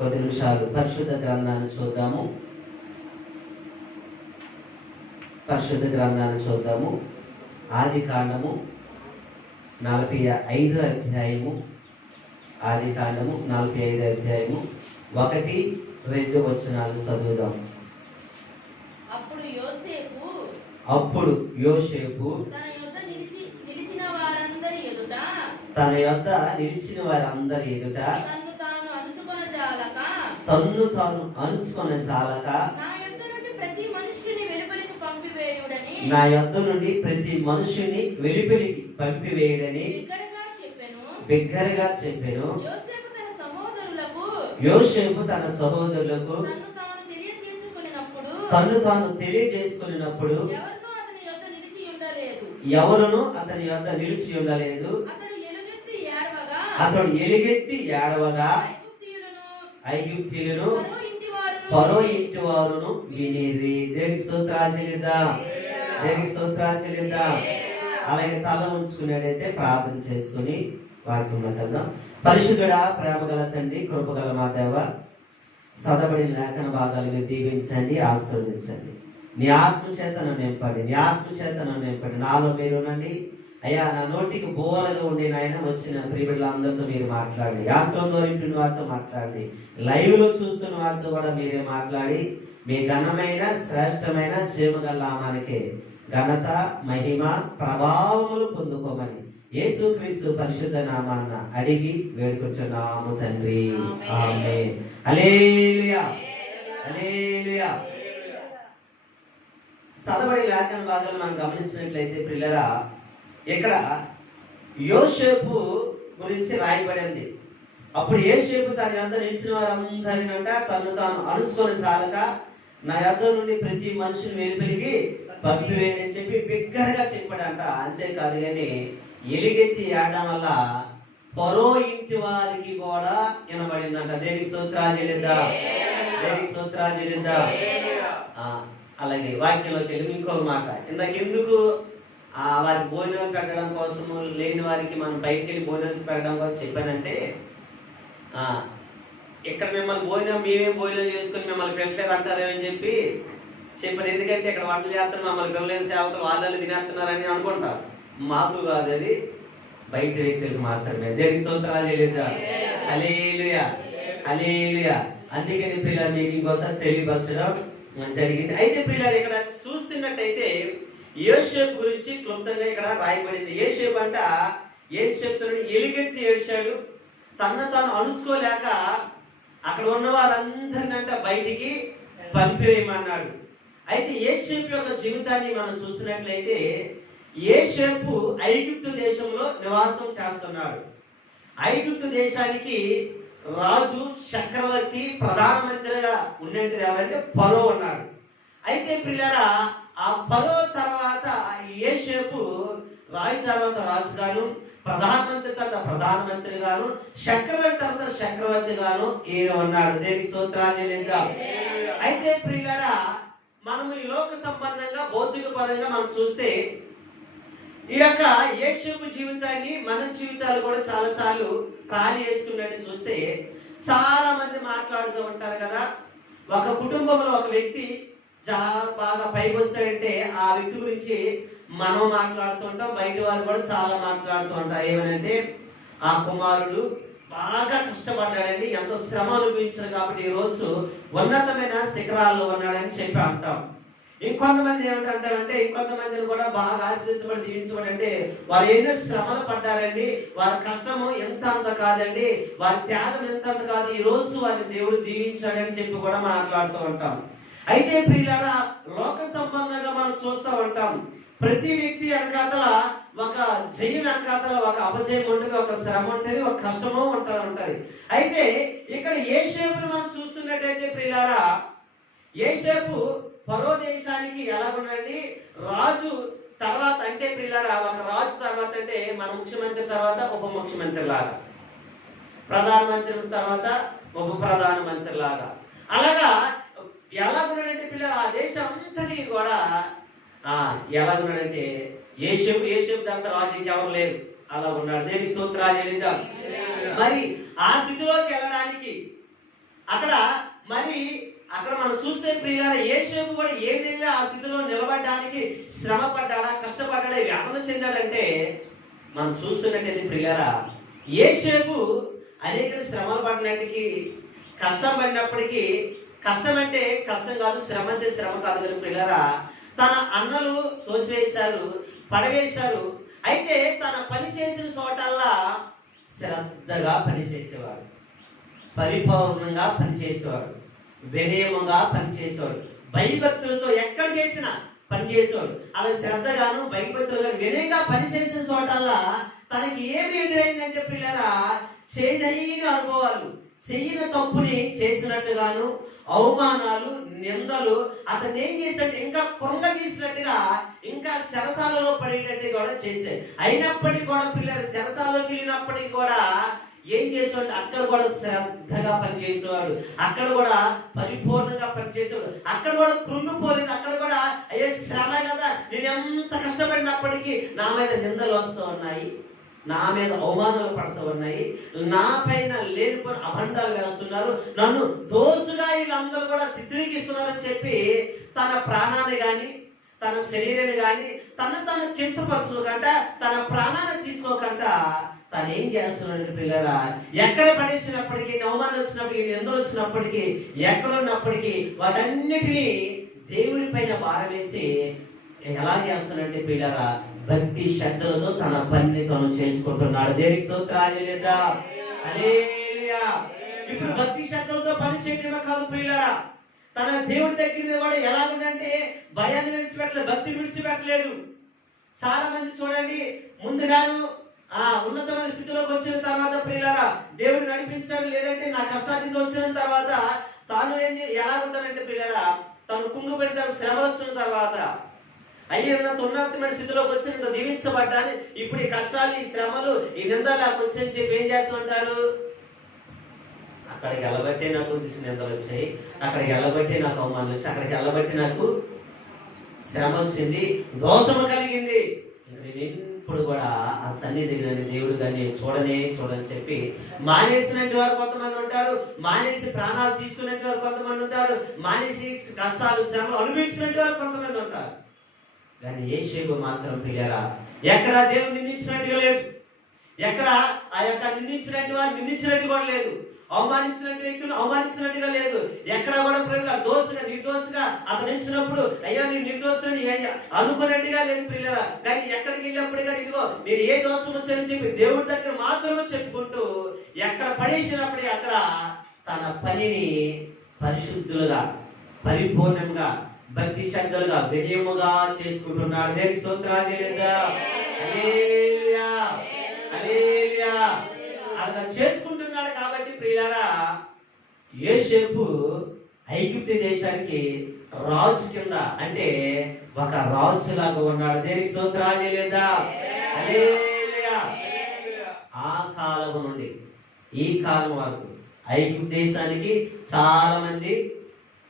కొద్ది నిమిషాలు పరిశుద్ధ గ్రంథాన్ని చూద్దాము. పరిశుద్ధ గ్రంథాన్ని చూద్దాము. ఆది కాండము 45వ అధ్యాయము. ఆది కాండము 45వ అధ్యాయము 1-2 వచనాలు చదువుదాం. అప్పుడు యోసేపు తన యొద్ద నిలిచిన వారందరి ఎదుట తన్ను తాను అణుచుకొన చాలక నా యొద్ద నుండి ప్రతి మనుష్యుని వెలుపలికి పంపివేయుడని బిగ్గరగా చెప్పెను. యోసేపు తన సహోదరులకు తన్ను తాను తెలియజేసుకున్నప్పుడు ఎవరును అతని యొద్ద నిలిచి ఉండలేదు. అతడు ఎలుగెత్తి ఏడవగా ఐగుప్తీయులను ఫరో ఇంటి వారును వినిరి. దేవునికి స్తోత్రాలు చెల్లిద్దాం. దేవునికి స్తోత్రాలు చెల్లిద్దాం. అలాగే తల ఉంచుకున్నాడైతే ప్రార్థన చేసుకుని వాక్యంలోకి వెళ్దాం. పరిశుద్ధుడా, ప్రేమగల తండ్రి, కృపగల మా దేవ, చదవబడిన లేఖన భాగాలను దీవించండి, ఆశీర్వదించండి. నీ ఆత్మ చేతను నింపండి, నీ ఆత్మ చేతను నింపండి. నాలో మీరునండి అయ్యా. నా నోటికి బోలగా ఉండి నాయన వచ్చిన ప్రియబిడ్డలందరితో మీరు మాట్లాడి, యాత్రలో వింటున్న వారితో మాట్లాడి, లైవ్ లో చూస్తున్న వారితో కూడా మీరే మాట్లాడి, మీ ఘనమైన శ్రేష్టమైన జీవగల నామానికి ఘనత, మహిమ, ప్రభావములు పొందుకోమని యేసుక్రీస్తు పరిశుద్ధ నామాన అడిగి వేడుకొచ్చున్నాము తండ్రి. ఆమేన్. హల్లెలూయా, హల్లెలూయా. చదవబడి లేఖన భాగాలు మనం గమనించినట్లయితే పిల్లరా, ఇక్కడ యోసేపు గురించి రాయబడింది. అప్పుడు యోసేపు తన యొద్ద నిలిచిన వారందరినంట తను తాను అణుచుకొని చాలక నా యొద్ద నుండి ప్రతి మనిషిని వెలుపలికి పంపివేయని చెప్పి బిగ్గరగా చెప్పాడంట. అంతేకాదు కానీ ఎలుగెత్తి ఏడడం వల్ల ఫరో ఇంటి వారికి కూడా వినబడిందంట. దేనికి స్తోత్రాలు చెల్లిద్దాం, దేనికి స్తోత్రాలు చెల్లిద్దాం. అలాగే వాక్యంలోకి వెళ్ళి ఇంకొక మాట, ఇందాకెందుకు వారికి భోజనం పెట్టడం కోసము, లేని వారికి మనం బయటికి వెళ్ళి భోజనం పెట్టడం కోసం చెప్పానంటే, ఇక్కడ మిమ్మల్ని మేమే భోజనం చేసుకుని మిమ్మల్ని పెట్టలేదు అంటారేమని చెప్పి చెప్పాను. ఎందుకంటే ఇక్కడ వంటలు చేస్తున్నారు, మమ్మల్ని పిల్లలేని సేవకులు వాళ్ళు తినేస్తున్నారని అనుకుంటారు. మాకు కాదు, అది బయట వ్యక్తులకు మాత్రమే. దేవునికి స్తోత్రాలు చెల్లిద్దాం. హల్లెలూయా, హల్లెలూయా. అందుకని పిల్లలు మీకు ఇంకోసారి తెలియపరచడం జరిగింది. అయితే పిల్లలు ఇక్కడ చూస్తున్నట్టయితే యోసేపు గురించి క్లుప్తంగా ఇక్కడ రాయబడింది. యోసేపు అంట ఏం చెప్తున్నాడు? ఎలుగెత్తి ఏడ్చాడు, తన తాను అణుచుకోలేక అక్కడ ఉన్న వారందరినంట బయటికి పంపివేయమన్నాడు. అయితే యోసేపు యొక్క జీవితాన్ని మనం చూస్తున్నట్లయితే యోసేపు ఐగుప్తు దేశంలో నివాసం చేస్తున్నాడు. ఐగుప్తు దేశానికి రాజు, చక్రవర్తి, ప్రధానమంత్రిగా ఉన్నట్టు ఎవరంటే ఫరో ఉన్నాడు. అయితే పిల్లరా, ఆ ఫరో తర్వాత యోసేపు రాజు తర్వాత రాజుగాను, ప్రధానమంత్రి తర్వాత ప్రధానమంత్రి గాను, చక్రవర్తి తర్వాత చక్రవర్తి గాను ఈయన ఉన్నాడు. దేనికి స్తోత్రాలు చెల్లిద్దాం. అయితే ప్రియులారా, మనము ఈ లోక సంబంధంగా భౌతిక పరంగా మనం చూస్తే ఈ యొక్క యోసేపు జీవితాన్ని మన జీవితాలు కూడా చాలా సార్లు ఖాళీ చేసుకున్నట్టు చూస్తే చాలా మంది మాట్లాడుతూ ఉంటారు కదా. ఒక కుటుంబంలో ఒక వ్యక్తి చాలా బాగా పైకి వస్తాడంటే ఆ వ్యక్తి గురించి మనం మాట్లాడుతుంటాం, బయట వారు కూడా చాలా మాట్లాడుతూ ఉంటారు. ఏమనంటే, ఆ కుమారుడు బాగా కష్టపడ్డాడండి, ఎంతో శ్రమ అనుభవించాడు కాబట్టి ఈ రోజు ఉన్నతమైన శిఖరాల్లో ఉన్నాడని చెప్పి అంటాం. ఇంకొంతమంది ఏమంటారంటే, ఇంకొంతమందిని కూడా బాగా ఆశ్రయించబడి దీవించబడి అంటే వారు ఎన్నో శ్రమలు పడ్డారండి, వారి కష్టము ఎంత అంత కాదండి, వారి త్యాగం ఎంత అంత కాదు, ఈ రోజు వారిని దేవుడు దీవించాడని చెప్పి కూడా మాట్లాడుతూ ఉంటాం. అయితే ప్రియులారా, లోక సంబంధంగా మనం చూస్తూ ఉంటాం, ప్రతి వ్యక్తి వెనకాతల ఒక జయం వెనకాతల ఒక అపజయం ఉంటుంది, ఒక శ్రమ ఉంటుంది, ఒక కష్టమో ఉంటది. అయితే ఇక్కడ యోసేపును మనం చూస్తున్నట్టయితే ప్రియులారా, యోసేపు ఫరో దేశానికి ఎలాగున్నాడండి, రాజు తర్వాత అంటే ప్రియులారా, ఒక రాజు తర్వాత అంటే మన ముఖ్యమంత్రి తర్వాత ఉప ముఖ్యమంత్రి లాగా, ప్రధానమంత్రి తర్వాత ఉప ప్రధానమంత్రి లాగా, అలాగా ఎలాగున్నాడంటే పిల్లలు ఆ దేశం అంతటి కూడా ఎలాగున్నాడంటే యోసేపు దాంతో రాజుకి ఎవరు లేరు, అలా ఉన్నాడు. దేనికి స్తోత్రాలు చెల్లిద్దాం. మరి ఆ స్థితిలోకి వెళ్ళడానికి, అక్కడ మరి అక్కడ మనం చూస్తే ప్రియులారా యోసేపు కూడా ఏ విధంగా ఆ స్థితిలో నిలబడడానికి శ్రమ పడ్డాడా, కష్టపడ్డాడా, వేదన చెందాడంటే మనం చూస్తున్నట్టయితే ప్రియులారా యోసేపు అనేక శ్రమలు పడినట్టుకి, కష్టం పడినప్పటికీ, కష్టం అంటే కష్టం కాదు, శ్రమ అంటే శ్రమ కాదు కానీ ప్రియులారా తన అన్నలు తోసివేశారు, పడవేశారు. అయితే తన పని చేసిన చోటల్లా శ్రద్ధగా పనిచేసేవాడు, పరిపూర్ణంగా పనిచేసేవాడు, వినయముగా పనిచేసేవాడు, భయభక్తులతో ఎక్కడ చేసినా పనిచేసేవాడు. అలా శ్రద్ధగాను భయభక్తులుగా వినయంగా పనిచేసిన చోటల్లా తనకి ఏమి ఎదురైందంటే పిల్లరా చేయని అనుభవాలు, చెయ్యిన తప్పుని చేసినట్టుగాను, అవమానాలు, నిందలు, అతను ఏం చేసినట్టు ఇంకా కొంగ తీసినట్టుగా, ఇంకా చెరసాలలో పడేటట్టు కూడా చేశాడు. అయినప్పటికీ కూడా పిల్లలు చెరసాలోకి వెళ్ళినప్పటికీ కూడా ఏం చేసేవాడు, అక్కడ కూడా శ్రద్ధగా పనిచేసేవాడు, అక్కడ కూడా పరిపూర్ణంగా పనిచేసేవాడు, అక్కడ కూడా కృంగిపోలేదు. అక్కడ కూడా అయ్యే శ్రమ కదా, నేను ఎంత కష్టపడినప్పటికీ నా మీద నిందలు వస్తూ ఉన్నాయి, నా మీద అవమానాలు పడుతూ ఉన్నాయి, నా పైన లేనిపోయిన అభండాలు వేస్తున్నారు, నన్ను దోసుగా వీళ్ళందరూ కూడా చిత్రీకరిస్తున్నారని చెప్పి తన ప్రాణాన్ని గాని, తన శరీరాన్ని గాని తను కించపరచుకోకుండా, తన ప్రాణాన్ని తీసుకోకుండా తను ఏం చేస్తున్నాడు పిల్లరా, ఎక్కడ పడేసినప్పటికీ, అవమానం వచ్చినప్పటికీ, నిందలు వచ్చినప్పటికీ, ఎక్కడున్నప్పటికీ వాటన్నిటినీ దేవుడి పైన భారం వేసి ఎలా చేస్తున్నాడంటే పిల్లరా భక్తి శ్రద్ధలతో తన పనిని తను చేసుకుంటున్నాడు. దేవునికి స్తోత్రాలు లేదా. హల్లెలూయా. ఇప్పుడు భక్తి శ్రద్ధలతో పని చేయడమే కాదు ప్రియులారా, తన దేవుడి దగ్గర కూడా ఎలాగుందంటే భయాన్ని విడిచిపెట్టలేదు, భక్తిని విడిచిపెట్టలేదు. చాలా మంది చూడండి ముందుగాను ఉన్నతమైన స్థితిలోకి వచ్చిన తర్వాత ప్రియులారా దేవుడు నడిపించాడు, లేదంటే నా కష్టాతీతం వచ్చిన తర్వాత తాను ఎలా ఉంటానంటే ప్రియులారా తను కుంగు పెడతాడు. శ్రమ వచ్చిన తర్వాత అయ్యే ఉన్నతమైన స్థితిలోకి వచ్చి దీవించబడ్డాను, ఇప్పుడు ఈ కష్టాలు, ఈ శ్రమలు, ఈ నిందలు నాకు వచ్చాయని చెప్పి ఏం చేస్తుంటారు, అక్కడికి వెళ్ళబట్టే నాకు నిందలు వచ్చాయి, అక్కడికి వెళ్ళబట్టే నాకు అవమానాలు వచ్చాయి, అక్కడికి వెళ్ళబట్టి నాకు శ్రమ వచ్చింది, దోషము కలిగింది, ఇప్పుడు కూడా ఆ సన్నిధి దేవుడు కానీ చూడని చెప్పి మానేసినట్టు వారు కొంతమంది ఉంటారు, మానేసి ప్రాణాలు తీసుకున్నట్టు వారు కొంతమంది ఉంటారు, మానేసి కష్టాలు శ్రమలు అనుభవించినట్టు వారు కొంతమంది ఉంటారు. కానీ యోసేపు మాత్రం ప్రియులారా ఎక్కడ దేవుడు నిందించినట్టుగా లేదు, ఎక్కడ ఆ యొక్క నిందించినట్టు వారు నిందించినట్టు కూడా లేదు, అవమానించినట్టు వ్యక్తులు అవమానించినట్టుగా లేదు, ఎక్కడ కూడా ప్రియులారా దోషగా నిర్దోషగా అతను ఇచ్చినప్పుడు అయ్యా నేను నిర్దోషని అనుకున్నట్టుగా లేదు ప్రియులారా. కానీ ఎక్కడికి వెళ్ళినప్పుడుగా ఇదిగో నేను ఏ దోషం వచ్చానని చెప్పి దేవుడి దగ్గర మాత్రమే చెప్పుకుంటూ ఎక్కడ పడేసినప్పుడే అక్కడ తన పనిని పరిశుద్ధులుగా, పరిపూర్ణంగా, భక్తి శ్రద్ధలుగా, వినయముగా చేసుకుంటున్నాడు. దేవునికి స్తోత్రాలు లేదా. హల్లెలూయా. హల్లెలూయా. అలా చేసుకుంటున్నాడు కాబట్టి ప్రియులారా యోసేపు ఐగుప్తు దేశానికి రాజు కింద, అంటే ఒక రాజులాగా ఉన్నాడు. దేవునికి స్తోత్రాలు లేదా. హల్లెలూయా. ఆ కాలం నుండి ఈ కాలం వరకు ఐగుప్తు దేశానికి చాలా మంది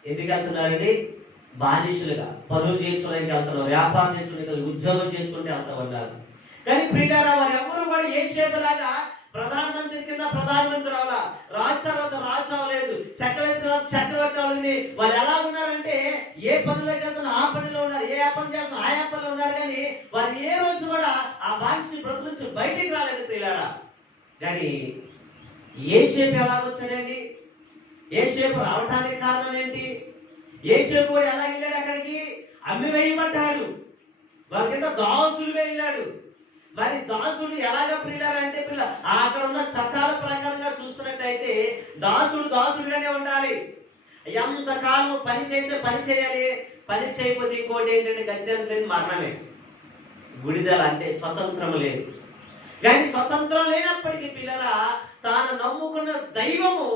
ఎందుకు వెళ్తున్నారండి, బానిసలుగా పనులు చేసుకోవడానికి వెళ్తున్నారు, వ్యాపారం చేసుకోవడానికి, ఉద్యోగం చేసుకుంటే వెళ్తా ఉన్నారు. కానీ ప్రియులారా వారు ఎవరు కూడా యోసేపు లాగా ప్రధానమంత్రి కింద ప్రధానమంత్రి అవ్వాలా, రాజు తర్వాత రాజు అవ్వలేదు, చక్రవర్తి తర్వాత చక్రవర్తి అవ్వలేదు. వాళ్ళు ఎలా ఉన్నారంటే ఏ పనులోకి వెళ్తున్నా ఆ పనిలో ఉన్నారు, ఏ పని చేస్తున్నా ఆ పనిలో ఉన్నారు. కానీ వారు ఏ రోజు కూడా ఆ బానిస బ్రతుకు నుంచి బయటికి రాలేదు ప్రియులారా. కానీ యోసేపు ఎలాగొచ్చాడండి, యోసేపు రావటానికి కారణం ఏంటి, యోసేపు కూడా ఎలా వెళ్ళాడు, అక్కడికి అమ్మి వేయబడ్డాడు, వారి కింద దాసుడుగా వెళ్ళాడు. మరి దాసుడు ఎలాగ ప్రియులారంటే అక్కడ ఉన్న చట్టాల ప్రకారంగా చూస్తున్నట్టయితే దాసుడుగానే ఉండాలి. ఎంతకాలం పని చేస్తే పని చేయాలి, పని చేయకపోతే ఇంకోటి ఏంటంటే గత్యంతరం లేదు, మరణమే. విడుదల అంటే స్వతంత్రం లేదు. కానీ స్వతంత్రం లేనప్పటికీ పిల్లల తాను నమ్ముకున్న దైవము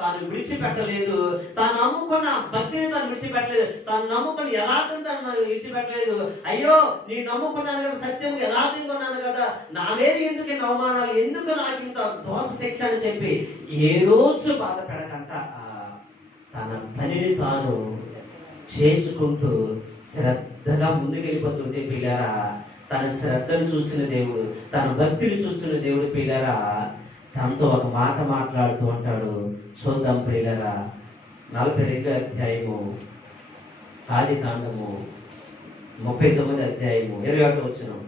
తాను విడిచిపెట్టలేదు, తాను నమ్ముకున్న భక్తిని తాను విడిచిపెట్టలేదు, తాను నమ్ముకున్న యథార్థం తాను విడిచిపెట్టలేదు. అయ్యో నేను నమ్ముకున్నాను కదా, సత్యం యథార్థంగా ఉన్నాను కదా, నా మీద ఎందుకు అవమానాలు, ఎందుకు నాకు ఇంత దోష శిక్ష అని చెప్పి ఏ రోజు బాధపడకంట తన పనిని తాను చేసుకుంటూ శ్రద్ధగా ముందుకెళ్ళిపోతుంటే పిల్లారా తన శ్రద్ధను చూసిన దేవుడు, తన భక్తిని చూసిన దేవుడు పిల్లారా తనతో ఒక మాట మాట్లాడుతూ ఉంటాడు. చూద్దాం ప్రియులరా, 42 అధ్యాయము ఆది కాండము 39 అధ్యాయము 21 వచనం.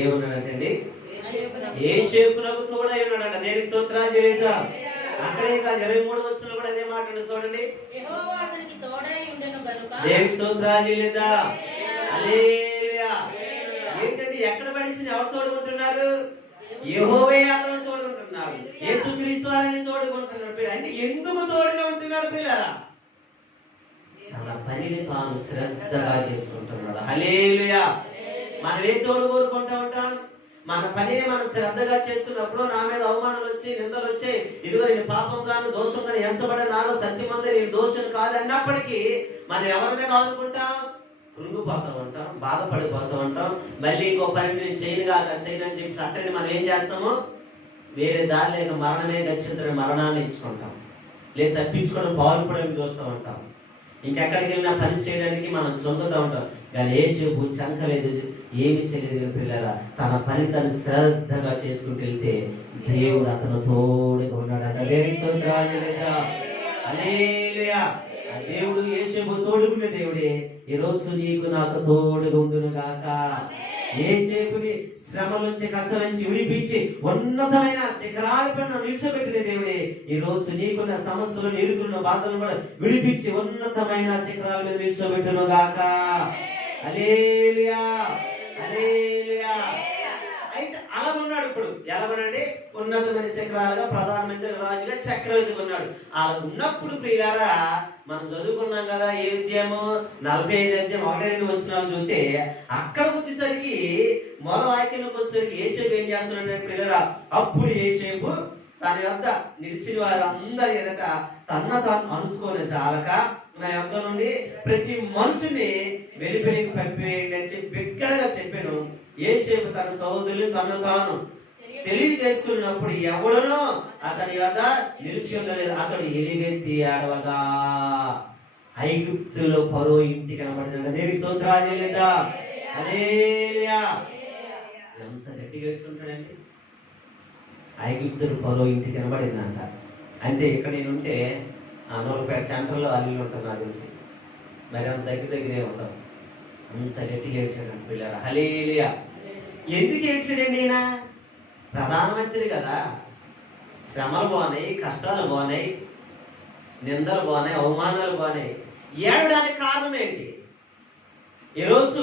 ఏమన్నాడంటే ఏషేపునకు తోడై ఉన్నాడంట. దేనికి స్తోత్రాలు చేయగా. అక్కడే కాదు 23 వచనంలో కూడా అదే మాట చూడండి. దేనికి స్తోత్రాలు చేయలేదా. హల్లెలూయా. ఏంటంటే ఎక్కడ పడిసిన ఎవరు తోడుకుంటున్నారు? యెహోవే అతను తోడుకుంటున్నాడు. యేసుక్రీస్తు వారిని తోడుకుంటున్నాడు. అంటే ఎందుకు తోడుగా ఉంటున్నాడు పిల్లరా? తన పనిని తాను శ్రద్ధగా చేసుకుంటున్నాడు. హల్లెలూయా. మనం ఏం తోడు కోరుకుంటా ఉంటాం? మన పనిని మనం శ్రద్ధగా చేసుకున్నప్పుడు నా మీద అవమానాలు వచ్చి నిందలు వచ్చి, ఇదిగో నేను పాపం గాను దోషం గాను ఎంచబడినాను, సత్యమంతా నేను దోషం కాదు అన్నప్పటికీ మనం ఎవరి మీద ఆదుకుంటాం? కృంగిపోతూ ఉంటాం, బాధపడిపోతూ ఉంటాం. మళ్ళీ ఇంకో పని నేను చేయను అని చెప్పి అక్కడిని మనం ఏం చేస్తాము? వేరే దారి లేక మరణమే గచ్చిత్ర మరణాన్ని ఇచ్చుకుంటాం, లేదు తప్పించుకొని పాల్పడని చూస్తూ ఉంటాం. ఇంకెక్కడికి వెళ్ళినా పని చేయడానికి మనం సొంతతా ఉంటాం. కానీ యేసేపు చంకలేదు, ఏమి చేయలేదు పిల్లరా. తన పని తను శ్రద్ధగా చేసుకుంటూ వెళ్తే దేవుడు అతను తోడుగా ఉన్నాడు. హల్లెలూయా. దేవుడు యేసేపు తోడుకునే దేవుడే ఈ రోజు నీకు నాకు తోడుగా ఉండును గాక. యేసేపుని శ్రమ నుంచి కష్టం నుంచి విడిపించి ఉన్నతమైన శిఖరాలపై నిలిచబెట్టిన దేవుడే ఈ రోజు నీకున్న సమస్యలు ఇరుకున్న బాధలను కూడా విడిపించి ఉన్నతమైన శిఖరాల మీద నిలిచబెట్టును గాక. హల్లెలూయా. హల్లెలూయా. అయితే అలా ఉన్నాడు. ఇప్పుడు ఎలా ఉన్నాడు? ఉన్నతమైన శిఖరాలుగా ప్రధానమంత్రి రాజుగా చక్రవర్తిగా ఉన్నాడు. అలా ఉన్నప్పుడు ప్రియులారా, మనం చదువుకున్నాం కదా ఏ అధ్యాయము 45 అధ్యాయం 1-2 వచనాలు చూస్తే, అక్కడ వచ్చేసరికి మరో వాక్యానికి వచ్చేసరికి యేసేపు ఏం చేస్తున్నాడు ప్రియులారా? అప్పుడు యేసేపు తన యొద్ద నిలిచిన వారు అందరి ఎదుట తన తాను అనుసుకొని చాలక నా యొద్ద నుండి ప్రతి మనుషుని వెలిపెలికి పంపేయండి అని చెప్పి బిగ్గరగా చెప్పాను. యేసేపు తన సహోదరులు తను తాను తెలియజేసుకున్నప్పుడు ఎవడనో అతని యొద్ద నిలిచి ఉండలేదు. అతడు ఎలుగెత్తి ఏడవగా ఐగుప్తులో ఫరో ఇంటి కనబడిందంట. దేనికి స్తోత్రాలు చేయలేదా. హల్లెలూయా. ఎంత గట్టిగా ఏడుస్తుంటాడండి. ఐగుప్తులు ఫరో ఇంటి కనబడిందంట. అంటే ఇక్కడ నేనుంటే నూరుపేట సెంటర్లో అల్లు ఉంటాను నాకు తెలిసి. మరి అంత దగ్గరే ఉంటాం. అంత గట్టిగా ఏడ్చాడు పిల్లలు. హల్లెలూయా. ఎందుకు ఏడ్చాడండి ఈయన? ప్రధానమంత్రి కదా. శ్రమలు బాగున్నాయి, కష్టాలు బాగున్నాయి, నిందలు బాగున్నాయి, అవమానాలు బాగున్నాయి. ఏడడానికి కారణం ఏంటి? ఈరోజు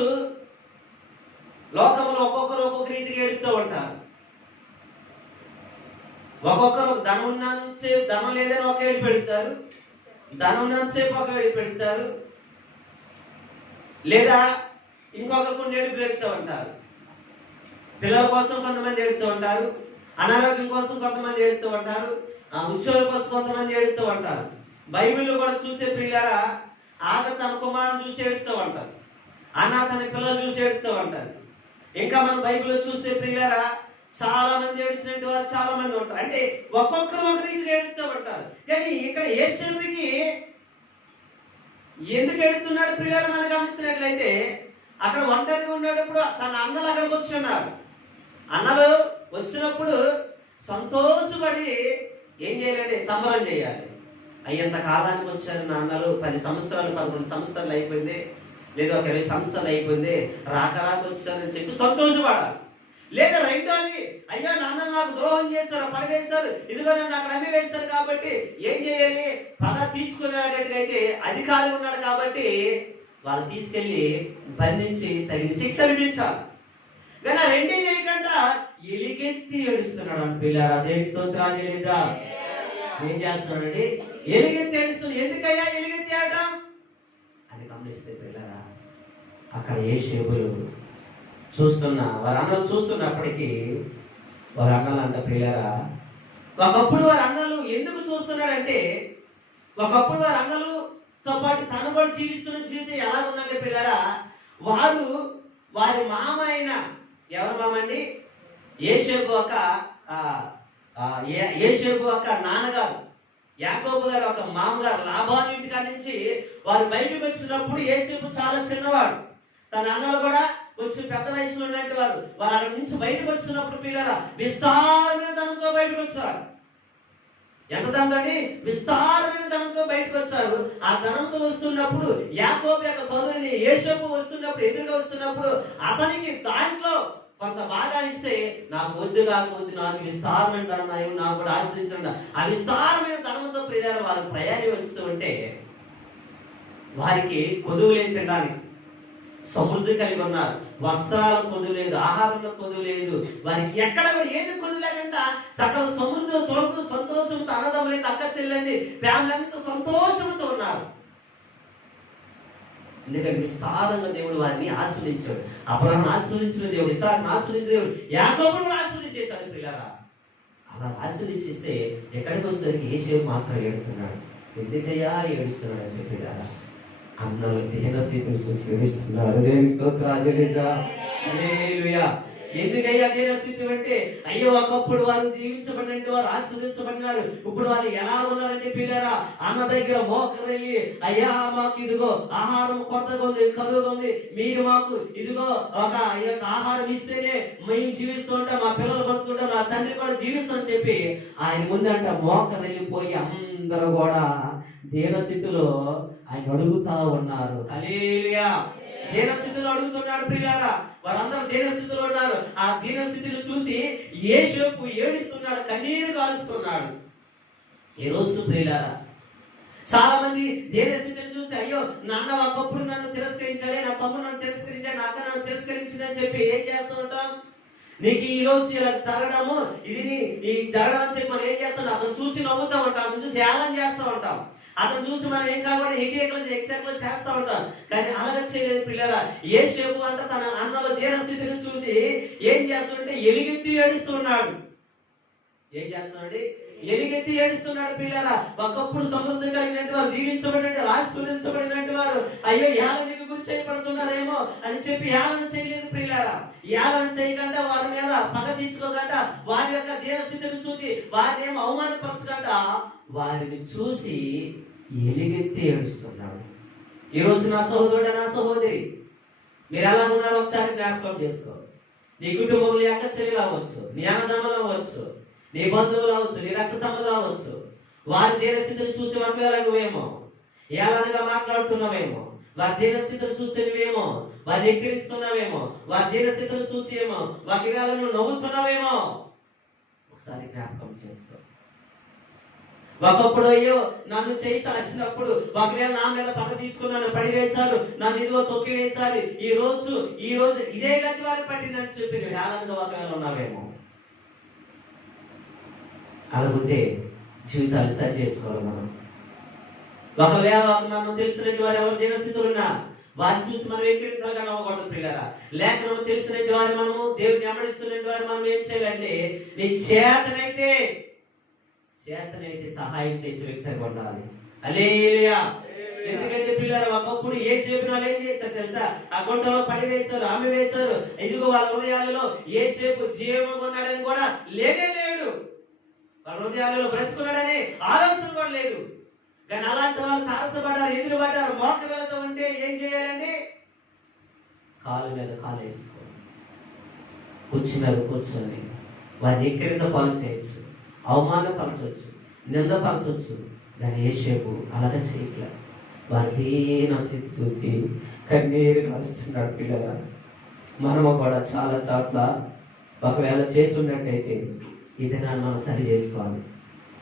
లోకంలో ఒక్కొక్కరు ఒక్కొక్క రీతికి ఏడుస్తూ ఉంటారు. ఒక్కొక్కరు ధనం ఉన్నంతసేపు ధనం లేదని ఒక ఏడు పెడతారు, ధనం ఉన్నంతసేపు ఒక ఏడు పెడతారు, లేదా ఇంకొకరు కొన్ని ఏడు పెడుతూ ఉంటారు. పిల్లల కోసం కొంతమంది ఏడుతూ ఉంటారు, అనారోగ్యం కోసం కొంతమంది ఏడుతూ ఉంటారు, ఉద్యోగం కోసం కొంతమంది ఏడుతూ ఉంటారు. బైబిల్లో కూడా చూస్తే పిల్లరా, ఆగ తన కుమారుని చూసి ఏడుతూ ఉంటారు, అన్న తన పిల్లలు చూసి ఏడుతూ ఉంటారు. ఇంకా మనం బైబిల్లో చూస్తే పిల్లరా, చాలా మంది ఏడిచినట్టు వారు చాలా మంది ఉంటారు. అంటే ఒక్కొక్కరు ఒక రీతిగా ఏడుస్తూ ఉంటారు. కానీ ఇక్కడ యేసేపుకి ఎందుకు ఏడుతున్నాడు పిల్లలు మనం గమనించినట్లయితే, అక్కడ ఒంటరిగా ఉన్నప్పుడు తన అన్నలు అక్కడికి వచ్చి ఉన్నారు. అన్నలు వచ్చినప్పుడు సంతోషపడి ఏం చేయాలంటే సంబరం చేయాలి. అయ్యంత కాలానికి వచ్చారు నా అన్నలు, 10 సంవత్సరాలు 11 సంవత్సరాలు అయిపోయింది, లేదా ఒక 20 సంవత్సరాలు అయిపోయింది, రాక వచ్చారని చెప్పి సంతోషపడాలి. లేదా రెండోది, అయ్యో నాన్నలు నాకు ద్రోహం చేస్తారు, పడవేస్తారు, ఇదిగో నన్ను అక్కడ అమ్మి వేస్తారు కాబట్టి ఏం చేయాలి? పగ తీర్చుకునేటట్టుగా అయితే అధికారి ఉన్నాడు కాబట్టి వాళ్ళు తీసుకెళ్లి బంధించి తగిన శిక్ష విధించాలి. కానీ రెండే చేయకుండా ఎలుగెత్తి ఏడుస్తున్నాడు అని పిల్లారా. దేవుని స్తోత్రాలు చేయలేదా. ఏం చేస్తున్నాడండి? ఎలుగెత్తి ఏడుస్తున్నాడు. ఎందుకయ్యా ఎలుగెత్తి ఆడటం అని గమనిస్తే పిల్లారా, అక్కడ యేసేపులు చూస్తున్నా వారి అన్నలు చూస్తున్నప్పటికీ వారి అన్నలు అంట పిల్లారా, ఒకప్పుడు వారి అన్నలు ఎందుకు చూస్తున్నాడంటే, ఒకప్పుడు వారి అన్నలుతో పాటు తను కూడా జీవిస్తున్న జీవితం ఎలా ఉందంటే పిల్లారా, వారు వారి మామ అయిన ఎవరు మామ అండి? యేసేపు యొక్క నాన్నగారు యాకోబు గారు ఒక మామగారు లాబాను ఇంటికాడ నుంచి వారు బయటకు వచ్చినప్పుడు యోసేపు చాలా చిన్నవాడు, తన అన్నలు కూడా కొంచెం పెద్ద వయసులో ఉన్నట్టు వారు అక్కడి నుంచి బయటకు వచ్చినప్పుడు పిల్లరా విస్తారమైన ధనంతో బయటకు వచ్చారు. ఎంత ధనంతో? విస్తారమైన ధనంతో బయటకు వచ్చారు. ఆ ధనంతో వస్తున్నప్పుడు యాకోబు యొక్క సోదరుని యోసేపు వస్తున్నప్పుడు, ఎదురుగా వస్తున్నప్పుడు అతనికి దాంట్లో కొంత బాగా ఇస్తే నాకు వద్దు కాకపోతే నాకు విస్తారమైన ధనం నాకు కూడా ఆశ్రయించండి. ఆ విస్తారమైన ధనంతో ప్రియులారా వారు ప్రయాణం వస్తూ ఉంటే వారికి కొదువు లేదు, తినడానికి సమృద్ధి కలిగి ఉన్నారు. వస్త్రాలకు కొదువు లేదు, ఆహారంలో కొదువు లేదు, వారికి ఎక్కడ ఏది కొదువు లేకుండా సకల సమృద్ధి తొలగు సంతోషంతో అన్నదమ్ములైతే అక్క చెల్లండి ఫ్యామిలీ అంతా సంతోషంతో ఉన్నారు. ఎందుకంటే విస్తారంగా దేవుడు వారిని ఆస్వాదించాడు. అబ్రహామును ఆస్వాదించిన దేవుడు, ఇస్సాకును ఆస్వాదించిన దేవుడు, యాకోబును కూడా ఆస్వాదించేశాడు. పిల్లరా అలా ఆస్వాదించిస్తే ఎక్కడికి వచ్చేసరికి యోసేపు మాత్రం ఏడుతున్నాడు. ఎందుకయ్యా ఏడుస్తున్నాడు అంటే పిల్లరా అన్నలు దీనస్థితిని చూసి ఏడుస్తున్నారు. దేవుని స్తోత్రాలు. హల్లెలూయా. ఎందుకయ్యా దీనస్థితి అంటే అయ్యో ఒకప్పుడు వారు దీవించబడినట్టు వారు ఆస్వాదించబడినారు. ఇప్పుడు వాళ్ళు ఎలా ఉన్నారంటే పిల్లరా అన్న దగ్గర మోకరయ్యి అయ్యా మాకు ఇదిగో ఆహారం కొత్తగా ఉంది, కరువుగా ఉంది, మీరు మాకు ఇదిగో ఒక ఆహారం ఇస్తేనే మేము జీవిస్తుంటాం, మా పిల్లలు బతుకుంటాం, నా తండ్రి కూడా జీవిస్తామని చెప్పి ఆయన ముందంట మోకరయ్యిపోయి అందరూ కూడా దీనస్థితిలో ఆయన అడుగుతా ఉన్నారు. హల్లెలూయా. దీనస్థితిలో అడుగుతున్నాడు ప్రియులారా. వారందరూ దీనస్థితిలో ఉన్నారు. ఆ దీనస్థితిని చూసి యోసేపు ఏడుస్తున్నాడు, కన్నీరు కారుస్తున్నాడు. ఈ రోజు ప్రియులారా చాలా మంది దీనస్థితిని చూసి అయ్యో నాన్న ఒకప్పుడు నన్ను తిరస్కరించాడే, నా తమ్ముడు నన్ను తిరస్కరించాడు, నా అక్క నన్ను తిరస్కరించిందని చెప్పి ఏం చేస్తూ ఉంటాం? నీకు ఈ రోజు ఇలా జరగడము ఈ జరగడం అని చెప్పి మనం ఏం చేస్తాం? అతను చూసి నవ్వుతా ఉంటాం, అతను చూసి ఏలం చేస్తూ ఉంటాం, అతను చూసి మనం ఏం కాకుండా ఎక్సెక్లు చేస్తూ ఉంటాం. కానీ అలాగ చేయలేదు పిల్లరా. యోసేపు అంటే తన అన్నల దీనస్థితిని చూసి ఏం చేస్తాడంటే ఎలుగెత్తి ఏడుస్తున్నాడు. ఏం చేస్తున్నాడు? ఎలుగెత్తి ఏడుస్తున్నాడు పిల్లరా. ఒకప్పుడు సమృద్ధి కలిగినట్టు వారు, దీవించబడినట్టు ఆశీర్వదించబడినట్టు వారు అయ్యో ఏలనికి గురి చేయబడుతున్నారేమో అని చెప్పి ఏలన చేయలేదు పిల్లరా. ఏలన చేయకుండా వారి మీద పగ తీర్చుకోకుండా వారి యొక్క దీనస్థితిని చూసి వారిని ఏమో అవమానపరచకుండా వారిని చూసి ఎలుగెత్తి ఏడుస్తున్నాడు. ఈ రోజు నా సహోదరుడు, నా సహోదరి, మీరు ఎలా ఉన్నారో ఒకసారి జ్ఞాపకం చేసుకో. నీ కుటుంబంలో అక్క చెల్లెలు అవ్వచ్చు, నీ అన్నదమ్ములు అవ్వచ్చు, నీ బంధువులు అవ్వచ్చు, నీ రక్త సంబంధులు అవ్వచ్చు. వారి దీనస్థితిని చూసి ఒకవేళ నువ్వేమో ఏలనగా మాట్లాడుతున్నావేమో, వారి దీనస్థితిని చూసి నువ్వేమో వారిని ఎక్కిరిస్తున్నావేమో, వారి దీనస్థితిని చూసి ఏమో ఒకవేళ నువ్వు నవ్వుతున్నావేమో ఒకసారి జ్ఞాపకం చేసుకో. ఒకప్పుడు అయ్యో నన్ను చేయి సాచినప్పుడు ఒకవేళ నా మీద పగ తీసుకున్నాను, పడివేశారు, నన్ను ఇదిగో తొక్కి వేశారు, ఈ రోజు ఇదే గతి వారికి పట్టిందని చెప్పి నువ్వు ఏలనగా ఒకవేళ ఉన్నావేమో. అలాగుంటే జీవితాలు సరి చేసుకోవాలి మనం. ఒకవేళ మనం తెలిసినట్టు వారు ఎవరు దీనస్థితులు ఉన్నా వారిని చూసి మనం ఎక్కిరింతలుగా నవ్వకూడదు పిల్లరా. లేఖనం తెలిసినట్టు వారు మనము దేవుడిని వెంబడిస్తున్నట్టు వారు మనం ఏం చేయాలంటే నీ చేతనైతే సహాయం చేసే వ్యక్తిగా ఉండాలి. హల్లెలూయా. ఎందుకంటే పిల్లలు ఒకప్పుడు యోసేపును వాళ్ళు ఏం చేస్తారు తెలుసా? ఆ గుంటలో పడివేశారు, ఆమె వేశారు. ఇదిగో వాళ్ళ హృదయాలలో యోసేపు జీవము ఉన్నాడని కూడా లేడు. వాళ్ళ హృదయాలలో బ్రతుకున్నాడని ఆలోచన కూడా లేదు. కానీ అలాంటి వాళ్ళు తారసపడ్డారు, ఎదురుపడ్డారు. మోకరితో ఉంటే ఏం చేయాలండి? కాలు మీద కాలు వేసుకోవాలి, కుర్చీ మీద కూర్చొని వారిని ఎక్కిరింత పాలు చేయొచ్చు, అవమానపరచవచ్చు, నిందపరచవచ్చు. కానీ యోసేపు అలాగే చేయట్లే. వారి దీనస్థితి చూసి కన్నీరు కారుస్తున్నాడు. పిల్లగా మనము కూడా చాలా చోట్ల ఒకవేళ చేసి ఉన్నట్టయితే ఈ దినాన్ని మనం సరి చేసుకోవాలి.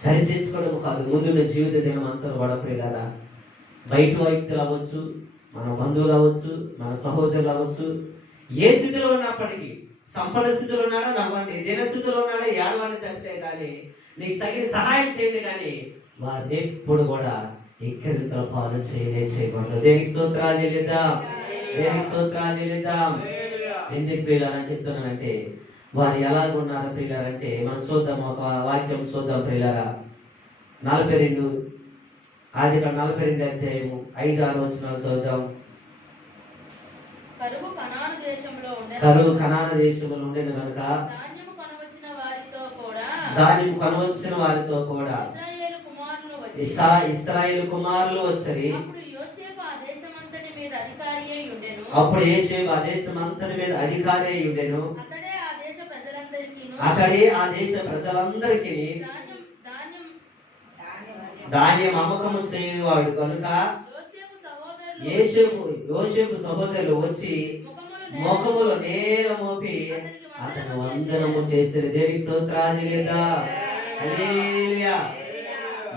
సరి చేసుకోవడం కాదు, ముందున్న జీవిత దినం అంతా కూడా పిల్లగా బయట వ్యక్తులు అవ్వచ్చు, మన బంధువులు అవ్వచ్చు, మన సహోదరులు అవ్వచ్చు, ఏ స్థితిలో ఉన్నప్పటికీ, సంపద స్థితిలో ఉన్నాడా నవ్వండి, దీనస్థితిలో ఉన్నాడా ఏడవని తప్పితే కానీ నీకు తగిన సహాయం చేయండి. కానీ వారిని ఎప్పుడు కూడా ఎక్కడితో పాలు చేయకూడదు. దేనికి స్తోత్రాలు చెల్లిద్దాం, దేనికి స్తోత్రాలు చెల్లిద్దాం. ఎందుకు ప్రియులారని చెప్తున్నానంటే వారు ఎలాగున్నారు ప్రియులారంటే మనం చూద్దాం, ఒక వాక్యం చూద్దాం ప్రియులారా. 42 ఆదికాండం 42 అధ్యాయము 5-6 వచనాలు చూద్దాం. కరువు కనాను దేశంలో ఉండేది కనుక ధాన్యము కొనవచ్చిన వారితో కూడా ఇశ్రాయేలు కుమారులు వచ్చి అప్పుడు యోసేపు ఆ దేశమంతటి మీద అధికారి అయి ఉండెను. అప్పుడు యేసేపు ఆ దేశమంతటి మీద అధికారి అయి ఉండెను. అతడే ఆ దేశ ప్రజలందరికీ ధాన్యం అమ్మకము చేయువాడు కనుక యోసేపు సహోదరులు వచ్చి ముఖములు నేల మోపి అతను వందనము చేసిన దేనికి స్తోత్రాలు లేదా. హల్లెలూయా.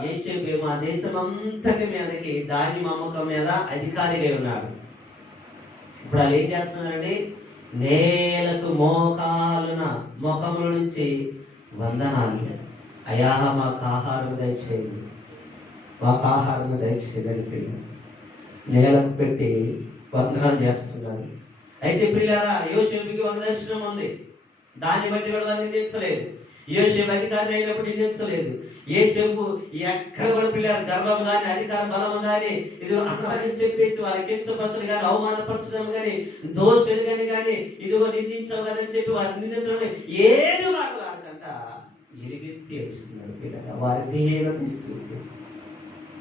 యేసేపు మా దేశం అంతటి మీదకి ధాన్యం అమ్మకం మీద అధికారిగా ఉన్నాడు. ఇప్పుడు వాళ్ళు ఏం చేస్తున్నారండి? నేలకు మోకాలున ముఖముల నుంచి వందనాలు, అయ్యా మాకు ఆహారం దయచేయండి, మాకు ఆహారం దయచేయండి, నేలకు పెట్టి వందనాలు చేస్తున్నారు. అయితే పిల్లరా, యోసేపుకి ఒక దర్శనం ఉంది. దాన్ని బట్టి కూడా వాళ్ళు నిందించలేదు. యోసేపు అధికారి అయినప్పుడు నిందించలేదు. యోసేపు ఎక్కడ కూడా పిల్లలు గర్వం కానీ అధికార బలం కానీ ఇది అందరికీ చెప్పేసి వాళ్ళకి కించపరచడం కానీ అవమానపరచడం కానీ దోషులు కానీ ఇదిగో నిందించడం కానీ అని చెప్పి వారిని నిందించడం ఏది మాట్లాడకంట ఎలుగెత్తి ఏడుస్తున్నాడు పిల్లలు. వారి దీనత చూసి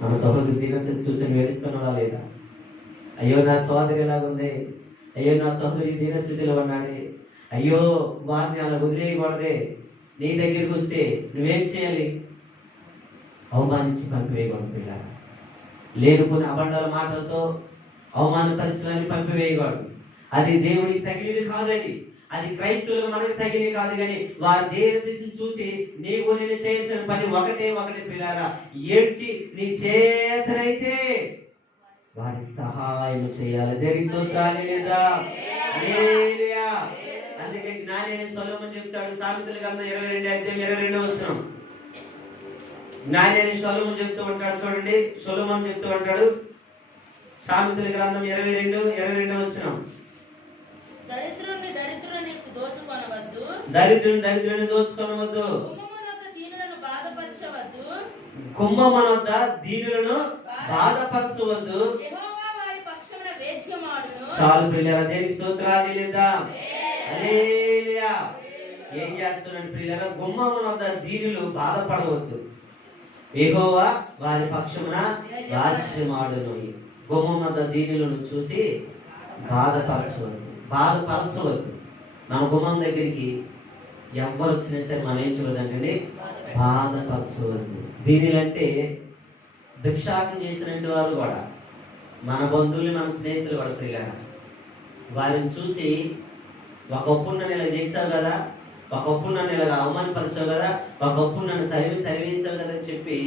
మన సహోదరు దీనత చూసి వెళుతున్నావా లేదా? అయ్యో నా సోదరి ఎలాగుంది, అయ్యో నా సహోదరి దీనస్థితిలో ఉన్నాడే, అయ్యో వారిని అలా వదిలేయకూడదే, నీ దగ్గరికి వస్తే నువ్వేం చేయాలి? అవమానించి పంపివేయకూడదు పిల్లలు. లేనుకుని అబద్ధాల మాటలతో అవమానపరిచయాన్ని పంపివేయకూడదు. అది దేవుడికి తగినది కాదని, అది క్రైస్తవులకు మనకి తగినది కాదు. కానీ వారి దేవుడిని చూసి నీవు నేను చేయాల్సిన పని ఒకటే పిల్లారా, ఏడ్చి నీ చేతనైతే వారికి సహాయం చేయాలి. దేవునికి స్తోత్రాలు లేదా. హల్లెలూయా. అందుకే జ్ఞాని సొలొమోను చెప్తాడు, సామెతల గ్రంథం 22:22 జ్ఞాని సొలొమోను చెప్తూ ఉంటాడు. చూడండి, సొలొమోను చెప్తూ ఉంటాడు, సామెతల గ్రంథం 22:22 దరిద్రుని దోచుకొనవద్దు, కుంభమునొద్ద దీనులను బాధపరచవద్దు. చాలు పిల్లరా, దేనికి స్తోత్రాలు లేదా. హల్లెలూయా. ఏం చేస్తున్నాడు పిల్లరా? గుమ్మమునొద్ద దీనులు బాధపడవద్దు, యెహోవా వారి పక్షమున రాజ్యమాడును. గుమ్మమునొద్ద దీనులను చూసి బాధపరచవద్దు. మన గుమ్మం దగ్గరికి ఎవరు వచ్చినా సరే మనం ఏం చూడదంటే బాధపరచవద్దు. దీనిలంటే భిక్షాటం చేసినట్టు వారు కూడా, మన బంధువులు మన స్నేహితులు కూడా ప్రియులారా, వారిని చూసి ఒకప్పుడు నన్ను ఇలా చేశావు కదా, ఒకప్పుడు నన్ను ఇలా అవమానపరిచావు కదా, ఒకప్పుడు నన్ను తరివేశావు కదా అని చెప్పి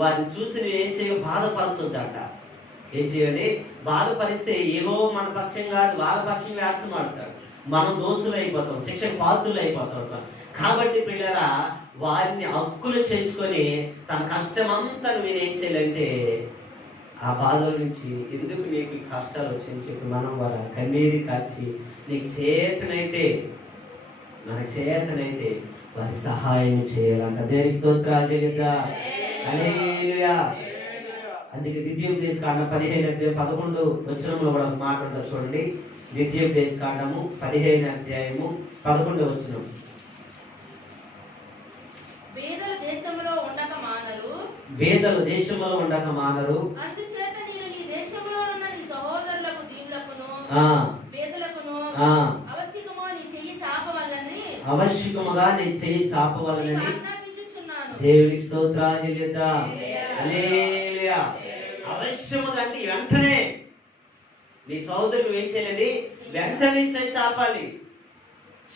వారిని చూసి నువ్వు ఏం చేయవు? బాధపరచొద్దంట. ఏం చేయండి? బాధపరిస్తే ఏవో మన పక్షం కాదు, వాళ్ళ పక్షం వ్యాసం ఆడతాడు, మనం దోషులు అయిపోతాం, శిక్షకు పాత్రులు అయిపోతాం. కాబట్టి పిల్లరా, వారిని హక్కులు చేర్చుకొని తన కష్టం అంతా నువ్వు ఏం చేయాలంటే ఆ బాధల నుంచి ఎందుకు నీకు కష్టాలు వచ్చాయని చెప్పి మనం వారు కన్నీరు కాచి నీకు చేతనైతే వారికి సహాయం చేయాలంట. దేనికి స్తోత్రాలు చేయుగా. హల్లెలూయా. అందుకే ద్వితీయోపదేశ కాండం 15:11 కూడా మాట్లాడతారు. చూడండి, ద్వితీయోపదేశ కాండము 15:11 బేదలు దేశంలో ఉండక మానరు, అందుచేత నేను నీ దేశంలో ఉన్న నీ సహోదరులకు దీనులకును బేదలకును అవశ్యకముగా నీ చెయ్యి చాపవలనని దేవునికి స్తోత్రాలు లేదా. హల్లెలూయా. అవశ్యముగా అంటే వెంటనే నీ సహోదరులు ఏం చేయాలండి? వెంటనే చెయ్యి చాపాలి.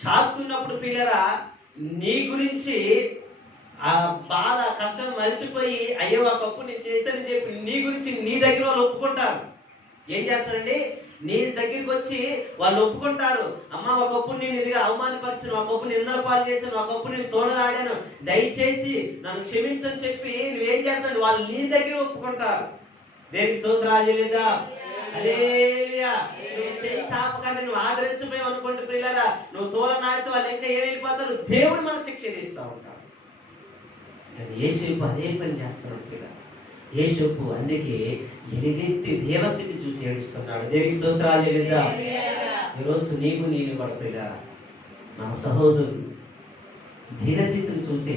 చాపుతున్నప్పుడు పిల్లరా, నీ గురించి ఆ బాధ కష్టం మరిచిపోయి అయ్యో ఒకప్పుడు నేను చేశానని చెప్పి నీ గురించి నీ దగ్గర వాళ్ళు ఒప్పుకుంటారు. ఏం చేస్తారండి? నీ దగ్గరికి వచ్చి వాళ్ళు ఒప్పుకుంటారు. అమ్మ, ఒకప్పుడు నేను ఇదిగా అవమానపరిచాను, ఒకప్పుడు నిందల పాలు చేశాను, ఒకప్పుడు నేను తోడలాడాను, దయచేసి నన్ను క్షమించని చెప్పి నువ్వేం చేస్తాడు? వాళ్ళు నీ దగ్గర ఒప్పుకుంటారు. దేనికి స్తోత్రాలు లేదా. హల్లెలూయా. నువ్వు చెయ్యి చాపకంటే నువ్వు ఆదరించబోయావు అనుకుంటే పిల్లరా, నువ్వు తోలనాడితే వాళ్ళు ఇంకా ఏం వెళ్ళిపోతారు? దేవుడు మన శిక్ష తీస్తూ ఉంటాడు. యేసేపు అదే పని చేస్తున్నాడు పిల్లలు. యేసేపు అందుకే ఎలుగెత్తి దేవస్థితి చూసి ఏడుస్తున్నాడు. దేనికి స్తోత్రాలు లేదా. ఈరోజు నేను కూడా పిల్లరా, మన సహోదరులు దీనస్థితిని చూసి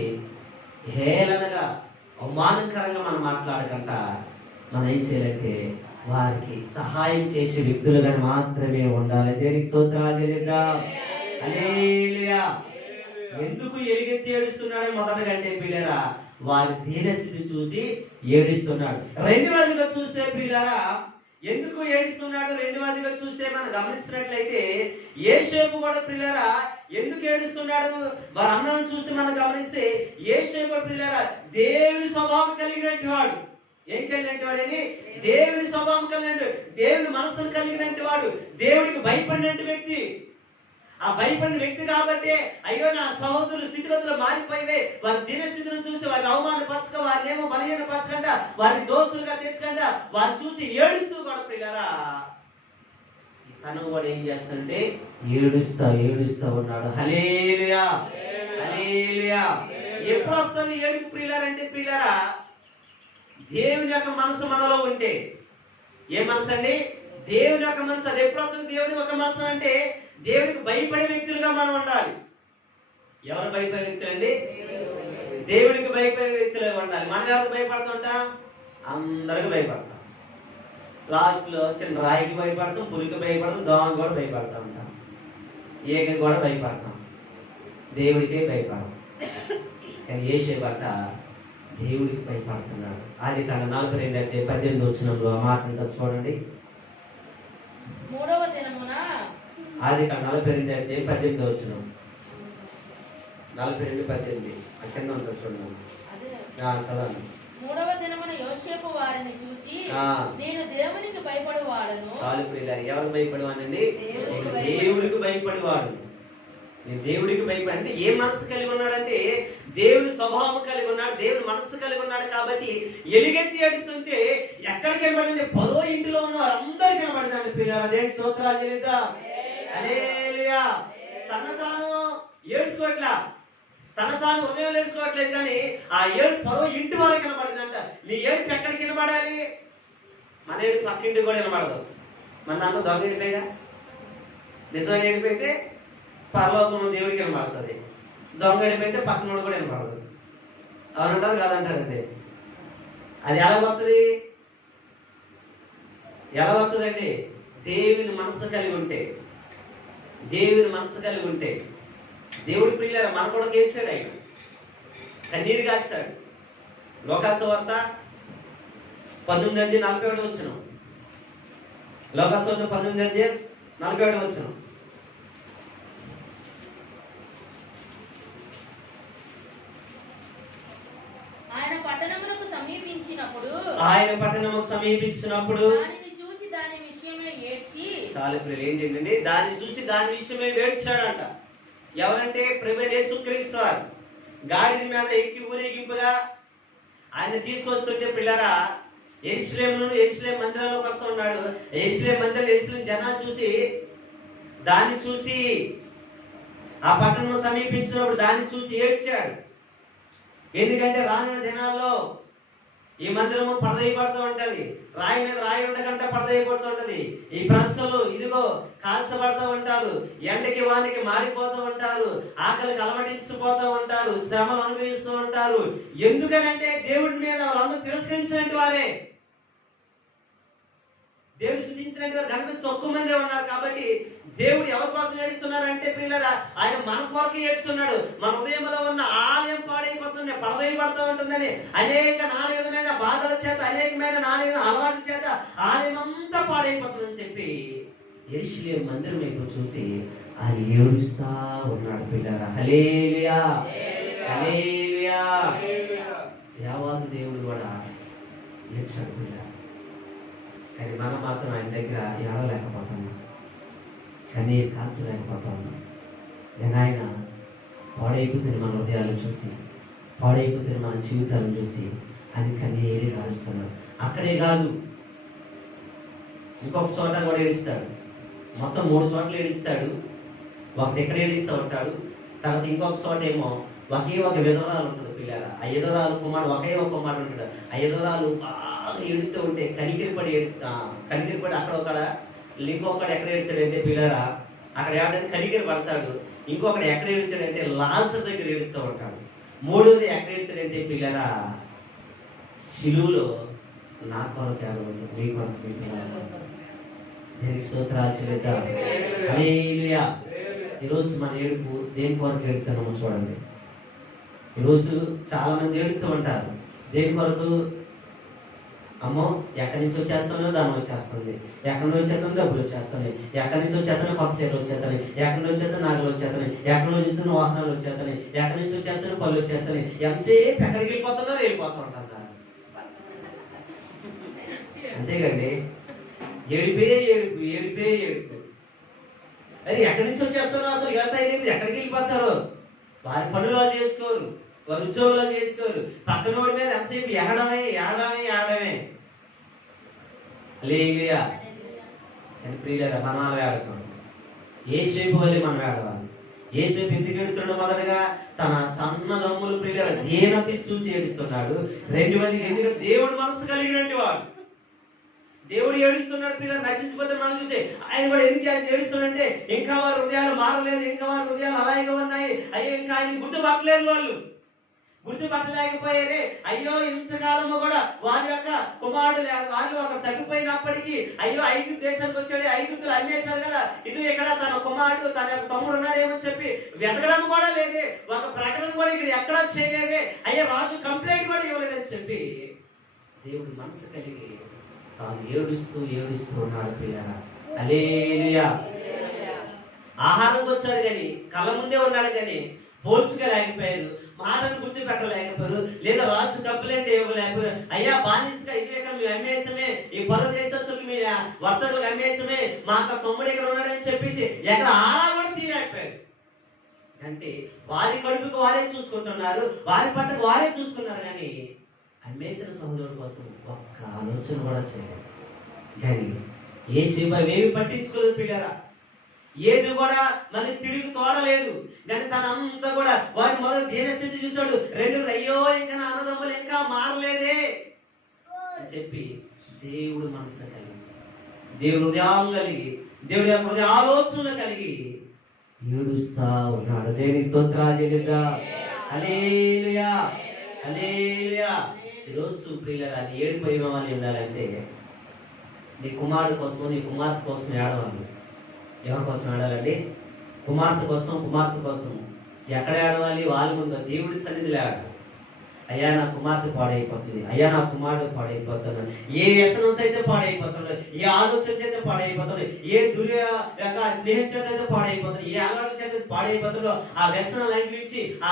హేళనగా అవమానకరంగా మనం మాట్లాడకుండా మనం ఏం చేయాలంటే వారికి సహాయం చేసే వ్యక్తులుగా మాత్రమే ఉండాలి. దేవునికి స్తోత్రాలు చెల్లిద్దాం. హల్లెలూయా. ఎందుకు ఎలుగెత్తి ఏడుస్తున్నాడు మొదటగా అంటే ప్రియులారా, వారి దీనస్థితి చూసి ఏడుస్తున్నాడు. రెండవదిగా చూస్తే ప్రియులారా, ఎందుకు ఏడుస్తున్నాడు రెండవదిగా చూస్తే మనం గమనించినట్లయితే యోసేపు కూడా ప్రియులారా ఎందుకు ఏడుస్తున్నాడు వారి అన్నను చూస్తే మనం గమనిస్తే యోసేపు ప్రియులారా దేవుని స్వభావం కలిగినట్టు వాడు. ఏం కలిగినట్టు వాడని? దేవుని స్వభావం కలిగినట్టు, దేవుని మనసును కలిగినట్టు వాడు, దేవుడికి భయపడినట్టు వ్యక్తి. ఆ భయపడిన వ్యక్తి కాబట్టి అయ్యో నా సహోదరులు స్థితిగతులు మారిపోయివే, వారి దీనస్థితిని చూసి వారిని అవమానపరచక, వారిని ఏమో బలహీనపరచకంట, వారిని దోషులుగా తెచ్చకంట, వారిని చూసి ఏడుస్తూ కూడా ప్రియులారా తను కూడా ఏం చేస్తాడంటే ఏడుస్తా ఉన్నాడు. హల్లెలూయా, హల్లెలూయా. ఎప్పుడు వస్తుంది ఏడుపు ప్రియులారంటే ప్రియులారా, దేవుని యొక్క మనసు మనలో ఉంటే. ఏ మనసు అండి? దేవుని యొక్క మనసు. అది ఎప్పుడు వస్తుంది దేవుని యొక్క మనసు అంటే దేవుడికి భయపడే వ్యక్తులుగా మనం ఉండాలి. ఎవరు భయపడే వ్యక్తులు అండి? దేవుడికి భయపడే వ్యక్తులుగా ఉండాలి. మనం ఎవరికి భయపడుతుంటాం? అందరికి భయపడతాం. లాస్ట్ లో చిన్న రాయికి భయపడతాం, పులికి భయపడతాం, దోమకి కూడా భయపడతా ఉంటాం, ఏకకి కూడా భయపడతాం, దేవుడికే భయపడతాం. కానీ యోసేపు దేవుడికి భయపడుతున్నాడు. ఆదికాండం 42:18 ఆ మాట ఉంటుంది చూడండి. ఆదికాండం 42:18 42:18 అక్కడ ఉంటుంది చూడండి. చదవండి. మూడవ దినమున యోసేపు వారిని చూచి నేను దేవునికి భయపడువాడను. చాలు ప్రియులారా, ఎవరికి భయపడవానండి? దేవుడికి భయపడేవాడు. నేను దేవుడికి భయపడి అంటే ఏ మనసు కలిగి ఉన్నాడంటే దేవుడి స్వభావం కలిగి ఉన్నాడు, దేవుడి మనస్సు కలిగి ఉన్నాడు. కాబట్టి ఎలుగెత్తి ఏడుస్తుంటే ఎక్కడికి కనబడింది? పదో ఇంటిలో ఉన్న వారందరికీ కనబడిందండి ప్రియులారా. దేవునికి స్తోత్రాలు చెల్లిద్దాం. హల్లెలూయా. తన తాను ఏడ్చుకోవట్లా, తన తాను ఉదయం ఏడ్చుకోవట్లేదు, కానీ ఆ ఏడు పదో ఇంటి వరకు కనబడిందంట. నీ ఏడుపు ఎక్కడికి కనబడాలి? మన ఏడుపు పక్కింటికి కూడా కనబడదు. మన దాంట్లో దొంగ ఏడిపోయిగా. నిజమైన ఏడిపోయితే పరలోకంలో దేవుడికి కనబడుతుంది, దొంగ ఏడిపోయితే పక్కనోడు కూడా కనబడదు. అవునంటారు కాదంటారండి? అది ఎలా వస్తుంది? ఎలా వస్తుందండి? దేవుని మనస్సు కలిగి ఉంటే, దేవుని మనస్సు కలిగి ఉంటే. దేవుడి ప్రియులారా మన కూడా గెలిచాడు, ఆయన కన్నీరు కాచాడు. లోకాసువార్త 19:41. లోకాసువార్త 19:41. ఆయన పట్టణమునకు సమీపించినప్పుడు దానిని చూసి దాని విషయమే ఏడ్చి. చాలు ప్రియులు, ఏం చేయండి? దాన్ని చూసి దాని విషయమే ఏడ్చాడంట. ఎవరంటే ప్రభువైన యేసుక్రీస్తు వారు గాడిద మీద ఎక్కి ఊరేగింపుగా ఆయన తీసుకొస్తుంటే పిల్లరా యెరూషలేము మందిరంలోకి వస్తూ ఉన్నాడు. యెరూషలేము జనాలు చూసి దాన్ని చూసి ఆ పట్టణం సమీపించినప్పుడు దాన్ని చూసి ఏడ్చాడు. ఎందుకంటే రానున్న దినాల్లో ఈ మందిరము పడదైపడుతూ ఉంటది, రాయి మీద రాయి ఉండకంటే పడదైపడుతూ ఉంటది. ఈ ప్రశ్నలు ఇదిగో కాల్చబడుతూ ఉంటారు, ఎండకి వానికి మారిపోతూ ఉంటారు, ఆకలికి అలమటించిపోతూ ఉంటారు, శ్రమలు అనుభవిస్తూ ఉంటారు. ఎందుకనంటే దేవుడి మీద వాళ్ళందరూ తిరస్కరించినట్టు వారే, దేవుడు శుద్ధించినట్టు వారు కనుక తక్కువ మందే ఉన్నారు. కాబట్టి దేవుడు ఎవరి కోసం ఏడుస్తున్నారంటే పిల్లరా ఆయన మన కొరకు ఏడ్చున్నాడు. మన హృదయంలో ఉన్న ఆలయం పాడైపోతుంది, పడదైపడుతూ ఉంటుందని అనేక నాలుగు విధమైన బాధల చేత, అనేకమైన నాలుగు అలవాట్ల చేత ఆలయం అంతా పాడైపోతుందని చెప్పి యెరూషలేము మందిరం వైపు చూసి ఆయన ఏడుస్తా ఉన్నాడు పిల్లరా. హల్లెలూయా, హల్లెలూయా. దేవాది దేవుడు కూడా ఏడ్చాడు పిల్లరా. కానీ మనం మాత్రం ఆయన దగ్గర ఏడలేకపోతున్నాం, కన్నీరు కాల్చలేకపోతున్నాం. నేను ఆయన పాడైపోతున్న మన హృదయాలను చూసి, పాడైపోతున్న మన జీవితాలను చూసి ఆయన కన్నీరు కాలుస్తున్నాడు. అక్కడే కాదు, ఇంకొక చోట కూడా ఏడుస్తాడు. మొత్తం 3 చోట్ల ఏడుస్తాడు. ఒకటి ఎక్కడ ఏడుస్తూ ఉంటాడు, తర్వాత ఇంకొక చోట ఏమో ఒకే ఒక విధవరాలు ఉంటుంది పిల్లల. ఆ విధవరాలు కుమారుడు ఒకే ఒక కుమారుడు ఉంటాడు. ఆ విధవరాలు బాగా ఏడుతూ ఉంటే కనికిరిపడి అక్కడ ఒక ఇంకొకడు ఎక్కడ ఏడుతాడంటే పిల్లరా అక్కడ ఏడని కనికిరి పడతాడు. ఇంకొకడు ఎక్కడ ఏడుతాడంటే లాజరు దగ్గర ఏడుతూ ఉంటాడు. మూడోది ఎక్కడ ఏడుతాడంటే పిల్లరా శిలువలో నా కొరకు ఏడవద్దు, మీ కొరకు మీ పిల్లల కొరకు. దేనికి స్తోత్రాలు చెల్లిద్దాం. హల్లెలూయా. ఈరోజు మన ఏడుపు దేని కొరకు ఏడుతున్నామో చూడండి. ఈరోజు చాలా మంది ఏడుతూ ఉంటారు. దేని కొరకు? అమ్మో ఎక్కడి నుంచి వచ్చేస్తానో దాని వచ్చేస్తుంది, ఎక్కడి నుంచి వచ్చేస్తాను డబ్బులు వచ్చేస్తాయి, ఎక్కడి నుంచి వచ్చేస్తాను కొత్త సీట్లు వచ్చేస్తాయి, ఎక్కడి నుంచి వచ్చేస్తాను నాగలు వచ్చేస్తాయి, ఎక్కడి నుంచి వచ్చేస్తాను వాహనాలు వచ్చేస్తాయి, ఎక్కడి నుంచి వచ్చేస్తాను పళ్ళు వచ్చేస్తాయి. ఎంతసేపు ఎక్కడికి వెళ్ళిపోతున్నారో వెళ్ళిపోతూ ఉంటారు. అంతేకండి. ఏడిపే ఏడుపు, ఏడిపే ఏడుపు. అది ఎక్కడి నుంచి వచ్చేస్తారో అసలు ఎక్కడికి వెళ్ళిపోతారు? వారి పనులు వాళ్ళు చేసుకోరు, వారి ఉద్యోగాలు చేసుకోరు. పక్కనోడి మీద ఎంతసేపు ఏడమే ఏడమే ఏడమే. హల్లెలూయా. ప్రియులారా, మనం అలా ఆడుతాం. యేసేపు వల్లే మనం ఆడవాలి. యేసేపు ఎందుకు ఏడుతున్నాడు? మొదటగా తన తన్నదమ్ములు ప్రియులారా దీనత చూసి ఏడుస్తున్నాడు. రెండవది ఎందుకంటే దేవుడు మనసు కలిగినట్టు వాడు. దేవుడు ఏడుస్తున్నాడు. పిల్లలు నశించిపోతే మనం చూసే ఆయన కూడా ఎందుకు ఏడుస్తున్నాడంటే ఇంకా వారి హృదయాలు మారలేదు, ఇంకా వారి హృదయాలు అలాగే ఉన్నాయి. అయ్యో ఇంకా ఆయన గుర్తుపట్టలేదు, వాళ్ళు గుర్తుపట్టలేకపోయారే. అయ్యో ఇంతకాలము కూడా వారి యొక్క కుమారుడు వాళ్ళు అక్కడ తగ్గిపోయినప్పటికీ అయ్యో ఐగుప్తు దేశానికి వచ్చాడు, ఐగుప్తులు అమ్మేశారు కదా, ఇది ఇక్కడ తన కుమారుడు తన యొక్క తమ్ముడు ఉన్నాడేమో చెప్పి వెతకడం కూడా లేదే, ఒక ప్రకటన కూడా ఇక్కడ ఎక్కడా చేయలేదే, అయ్యో రాజు కంప్లైంట్ కూడా ఇవ్వలేదని చెప్పి దేవుడు మనసు కలిగి తాను ఏడుస్తూ ఏడుస్తూ ఉన్నాడు. పిల్లరా హల్లెలూయా. ఆహారం వచ్చాడు కానీ కళ్ళ ముందే ఉన్నాడు కానీ పోల్చుకోలేకపోయారు, మాటను గుర్తు పెట్టలేకపోయారు, లేదా రాజు కంప్లైంట్ ఇవ్వలేకపోయారు. అయ్యా బానిసగా ఇది ఇక్కడ మేము అమ్మేసమే, ఈ పరు దేశస్తులకు మీ వర్తకులకు అమ్మేసమే, మా తమ్ముడు ఇక్కడ ఉన్నాడని చెప్పేసి ఎక్కడ ఆలా కూడా తీయలేకపోయారు. అంటే వారి కడుపుకు వారే చూసుకుంటున్నారు, వారి పట్టుకు వారే చూసుకున్నారు కానీ అమ్మేసిన సహోదరుల కోసం ఒక్క ఆలోచన కూడా చేయలేదు. కానీ యేసేపు అవేమి పట్టించుకోలేదు. పిల్లరా ఏది కూడా మళ్ళీ తిరిగి తోడలేదు. కానీ తనంతా కూడా వాడిని మొదలు దీనస్థితి చూశాడు. రెండు అయ్యో ఇంకా నా అన్నదమ్ములు ఇంకా మారలేదే అని చెప్పి దేవుడు మనసు కలిగి, దేవుడు హృదయం కలిగి, దేవుడి యొక్క హృదయ ఆలోచనలు కలిగి ఏడుస్తా ఉన్నాడు. దేవుని స్తోత్రాలు చెల్లిద్దాం. హల్లెలూయా, హల్లెలూయా. ఈరోజు ప్రియులారా నీ ఏడుపు ఏమని ఉండాలంటే నీ కుమారుడు కోసం, నీ కుమార్తె కోసం ఏడవాలి. ఎవరి కోసం ఏడాలండి? కుమార్తె కోసం, కుమార్తె కోసం. ఎక్కడ ఏడవాలి? వాళ్ళ ముందు దేవుడి సన్నిధిలో ఏడాలి. అయ్యా నా కుమార్తె పాడైపోతుంది, అయ్యా నా కుమారుడు పాడైపోతున్నాడు, ఏ వ్యసనం అయితే పాడైపోతున్నాడు, ఏ ఆలోచన చేత పాడైపోతున్నాడు, ఏ యొక్క స్నేహం చేత అయితే పాడైపోతున్నాడు, ఏ అలవాటు చేత పాడైపోతుందో ఆ వ్యసనాలన్నిటి నుంచి, ఆ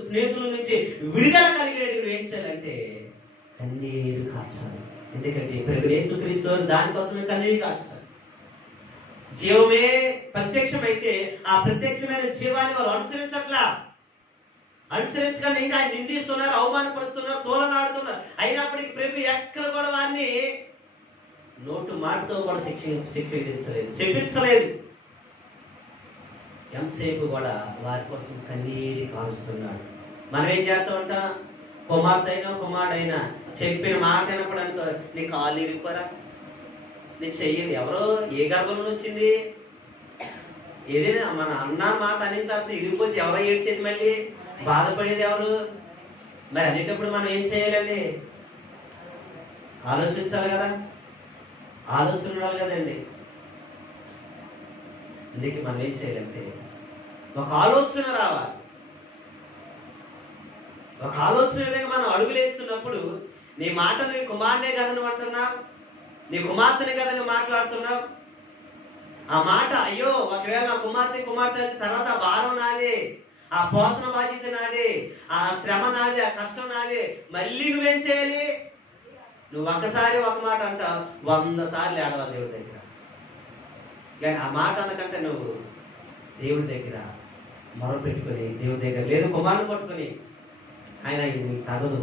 స్నేహితుల నుంచి విడుదల కలిగినట్టు ఏం చేయాలంటే కన్నీరు కార్చాలి. ఎందుకంటే ఇప్పుడు యేసుక్రీస్తు దానికోసమే కన్నీరు కార్చాలి. జీవమే ప్రత్యక్షమైతే ఆ ప్రత్యక్షమైన జీవాన్ని వాళ్ళు అనుసరించకుండా ఇంకా ఆయన నిందిస్తున్నారు, అవమానపరుస్తున్నారు, తోలనాడుతున్నారు. అయినప్పటికీ ప్రభు ఎక్కడ కూడా వారిని నోటు మాటతో కూడా శిక్ష విధించలేదు, శిక్షించలేదు. ఎంతసేపు కూడా వారి కోసం కన్నీరు కాలుస్తున్నాడు. మనం ఏం చేస్తూ ఉంటాం? కుమార్తె అయినా కుమారుడైనా చెప్పిన మాట అయినప్పుడు అనుకో, నీ కాలు ఇరుకోరా, నీ చెయ్యి ఎవరో ఏ గర్భంలో వచ్చింది, ఏదైనా మన అన్న మాట అనిన తర్వాత ఇరిగిపోతే ఎవరో ఏడ్చేది, మళ్ళీ బాధపడేది ఎవరు? మరి అనేటప్పుడు మనం ఏం చేయాలండి? ఆలోచించాలి కదా, ఆలోచన ఉండాలి కదండి. అందుకే మనం ఏం చేయాలంటే ఒక ఆలోచన రావాలి. ఒక ఆలోచన విధంగా మనం అడుగులేస్తున్నప్పుడు నీ మాట నీ కుమార్నే కదని అంటున్నావు, నీ కుమార్తెని కదని మాట్లాడుతున్నావు. ఆ మాట అయ్యో ఒకవేళ నా కుమార్తె తర్వాత ఆ భారం నాదే, ఆ పోషణ బాధ్యత నాదే, ఆ శ్రమ నాదే, ఆ కష్టం నాదే. మళ్ళీ నువ్వేం చేయాలి? నువ్వు ఒక్కసారి ఒక మాట అంటావు, 100 సార్లు ఏడవాలి దేవుడి దగ్గర. కానీ ఆ మాట అనకంటే నువ్వు దేవుడి దగ్గర మొరపెట్టుకొని, దేవుడి దగ్గర లేదు కుమారుని పట్టుకొని, ఆయన ఇది మీకు తగదు,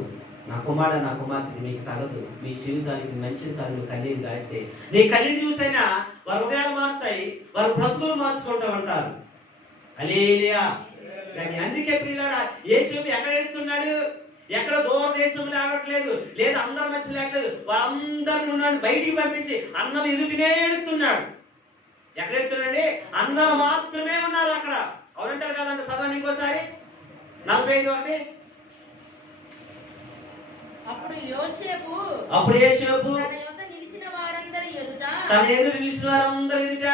నా కుమారుడు నా కుమార్తె మీకు తగదు, మీ జీవితానికి మంచిది కాదు, నువ్వు కన్నీరు కాస్తే నీ కన్నీరు చూసైనా వారి హృదయాలు మారుతాయి, వారి బ్రతుకులు మార్చుకుంటూ ఉంటారు. హల్లెలూయా. కానీ అందుకే ప్రియులారా యేసేపు ఎక్కడ ఎడుతున్నాడు? ఎక్కడ దూర దేశంలో ఆడట్లేదు, లేదా అందరి మధ్య లేకలేదు, వాళ్ళందరిని ఉన్నాడు బయటికి పంపించి అన్నలు ఎదుటినే ఎడుతున్నాడు. ఎక్కడ ఎడుతున్నాడు? అన్నలు మాత్రమే ఉన్నారు అక్కడ. అవునంటారు కదండి. చదవండి ఇంకోసారి 45 ఒకటి. అప్పుడు యోసేపు అప్పుడు యోసేపు తన యొద్ద నిలిచిన వారందరి ఎదుట తన ఎదురు నిలిచిన వారందరి ఎదుట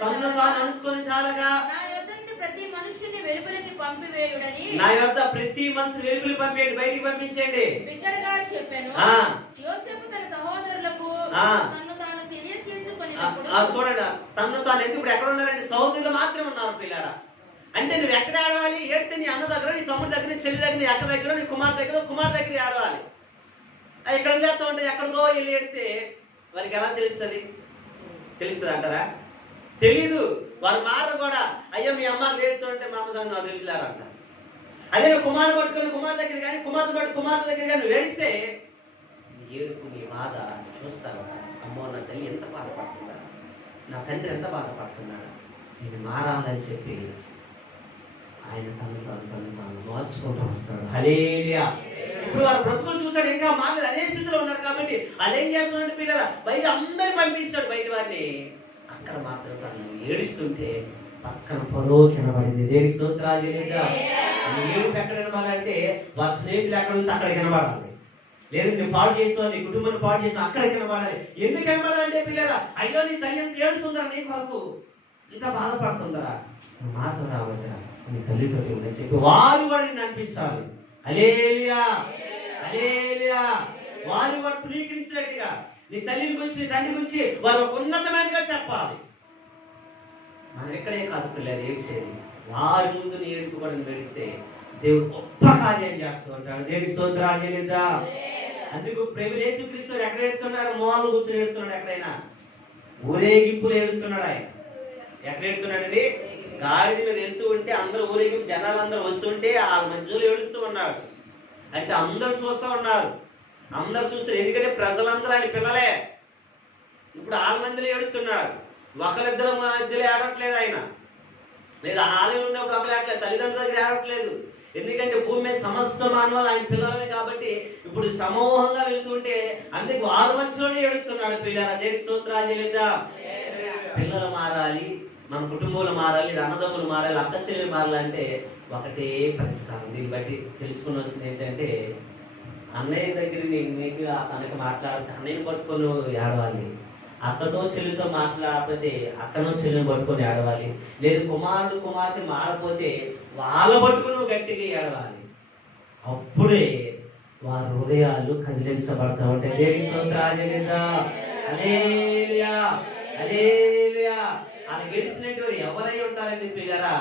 తన్ను తాను అణుచుకొని చాలగా నా యొద్ద నుండి ప్రతి మనుషుని వెలుపలికి పంపివేయుడని నా యొద్ద ప్రతి మనిషిని వెలుపలికి పంపేయండి, బయటికి పంపించండి బిగ్గరగా చెప్పాను. యోసేపు తన సహోదరులకు తన్ను తాను తెలియచేసుకొనినప్పుడు చూడండి, తన్ను తాను ఎందుకు ఇప్పుడు ఎక్కడ ఉన్నారండి? సహోదరులు మాత్రమే ఉన్నారు పిల్లారా. అంటే నువ్వు ఎక్కడ ఆడవాలి? ఏడితే నీ అన్న దగ్గర, నీ తమ్ముడి దగ్గర, నీ చెల్లి దగ్గర, నీ అక్క దగ్గర, నీ కుమార్ దగ్గర ఆడవాలి. ఎక్కడ చేస్తా ఉంటే ఎక్కడికో వెళ్ళి ఏడితే వారికి ఎలా తెలుస్తుంది అంటారా? తెలీదు. వారు మారు కూడా. అయ్యో మీ అమ్మ ఏడుతుంటే మా అమ్మ సంగతి నాకు తెలిసిలారు అంట. అదే నువ్వు కుమారుడు పట్టుకొని కుమార్ దగ్గర కానీ, కుమార్తె దగ్గర కానీ నువ్వు ఏడిస్తే నీ ఏడుపు, నీ బాధ చూస్తావు. అమ్మో నా తల్లి ఎంత బాధపడుతుందా, నా తండ్రి ఎంత బాధపడుతున్నాడు, నేను మారాలని చెప్పి ఆయన తను మార్చుకుంటూ వస్తాడు. హల్లెలూయా. ఇప్పుడు వారు బ్రతుకులు చూసాడు, ఇంకా మారలేదు, అదే స్థితిలో ఉన్నారు కాబట్టి వాళ్ళు ఏం చేస్తున్నాడు? పిల్లల బయట అందరిని పంపిస్తాడు, బయట వారిని. అక్కడ మాత్రం తను ఏడుస్తుంటే పక్కన పరో కనబడింది. దేవునికి స్తోత్రాలు. ఏడుపు ఎక్కడ కనబడాలంటే వారి స్నేహితులు ఎక్కడ ఉంటే అక్కడ కనబడాలి. లేదు నువ్వు పాడు చేస్తావు, నీ కుటుంబాన్ని పాడు చేస్తావు, అక్కడ కనబడాలి. ఎందుకు కనబడాలంటే పిల్లల అయ్యో నీ తల్లి ఎంత ఏడుస్తుందరా, నీ కొరకు ఇంత బాధపడుతుందరా, మాతో రావద్దురా, నీ తల్లితో ఉందని చెప్పి వారు కూడా నిన్ను అనిపించాలి. హల్లెలూయా, హల్లెలూయా. వారు కూడా ధృవీకరించినట్టుగా నీ తల్లిని గురించి, నీ తండ్రి గురించి వారు ఒక ఉన్నతమైనగా చెప్పాలి. మనం ఎక్కడే కాదు పిల్లలు ఏడ్చేది, వారి ముందు నీ ఏడుపు కూడా ఏడిస్తే దేవుడు గొప్ప కార్యం చేస్తూ ఉంటాడు. దేవుని స్తోత్రాలు చెల్లిద్దాం. అందుకు ప్రేమ యేసుక్రీస్తు ఎక్కడ ఏడుతున్నారు? మోహన్లు కూర్చొని ఏడుతున్నాడు. ఎక్కడైనా ఊరేగింపులు ఏడుతున్నాడు ఆయన. ఎక్కడ ఏడుతున్నాడండి? గాడిద మీద వెళ్తూ ఉంటే అందరూ ఊరేగింపు జనాలు అందరూ వస్తుంటే ఆ మధ్యలో ఏడుస్తూ ఉన్నాడు. అంటే అందరూ చూస్తూ ఉన్నారు. అందరూ చూస్తారు, ఎందుకంటే ప్రజలందరూ ఆయన పిల్లలే. ఇప్పుడు 6 మందిలో ఏడుతున్నాడు. ఒకరిద్దరు మధ్యలో ఏడవట్లేదు ఆయన. లేదా ఆలయం ఉన్నప్పుడు ఒకరు ఏడట్లేదు, తల్లిదండ్రుల దగ్గర ఏడవట్లేదు. ఎందుకంటే భూమి మీద సమస్త మానవాళ్ళు ఆయన పిల్లలే కాబట్టి ఇప్పుడు సమూహంగా వెళ్తుంటే అందుకు 6 మధ్యలోనే ఏడుస్తున్నాడు. పిల్లల దేవునికి స్తోత్రాలు చెల్లిద్దాం. పిల్లలు మారాలి, మన కుటుంబంలో మారాలి, అన్నదమ్ములు మారాలి, అక్క చెల్లెలు మారాలంటే ఒకటే పరిష్కారం. దీన్ని బట్టి తెలుసుకోవాల్సింది ఏంటంటే అన్నయ్య దగ్గర నీకు తనకి మాట్లాడితే అన్నయ్యని పట్టుకొని ఏడవాలి, అక్కతో చెల్లితో మాట్లాడకపోతే అక్కనో చెల్లిని పట్టుకొని ఏడవాలి, లేదు కుమారుడు కుమార్తె మారపోతే వాళ్ళ పట్టుకుని గట్టిగా ఏడవాలి. అప్పుడే వారి హృదయాలు కదిలించబడతా ఉంటాయి. దేవుని స్తోత్రాలు చెల్లిద్దాం. హల్లెలూయా, హల్లెలూయా. అలా గెలిచినటువంటి ఎవరై ఉంటారంటే పిల్లరా,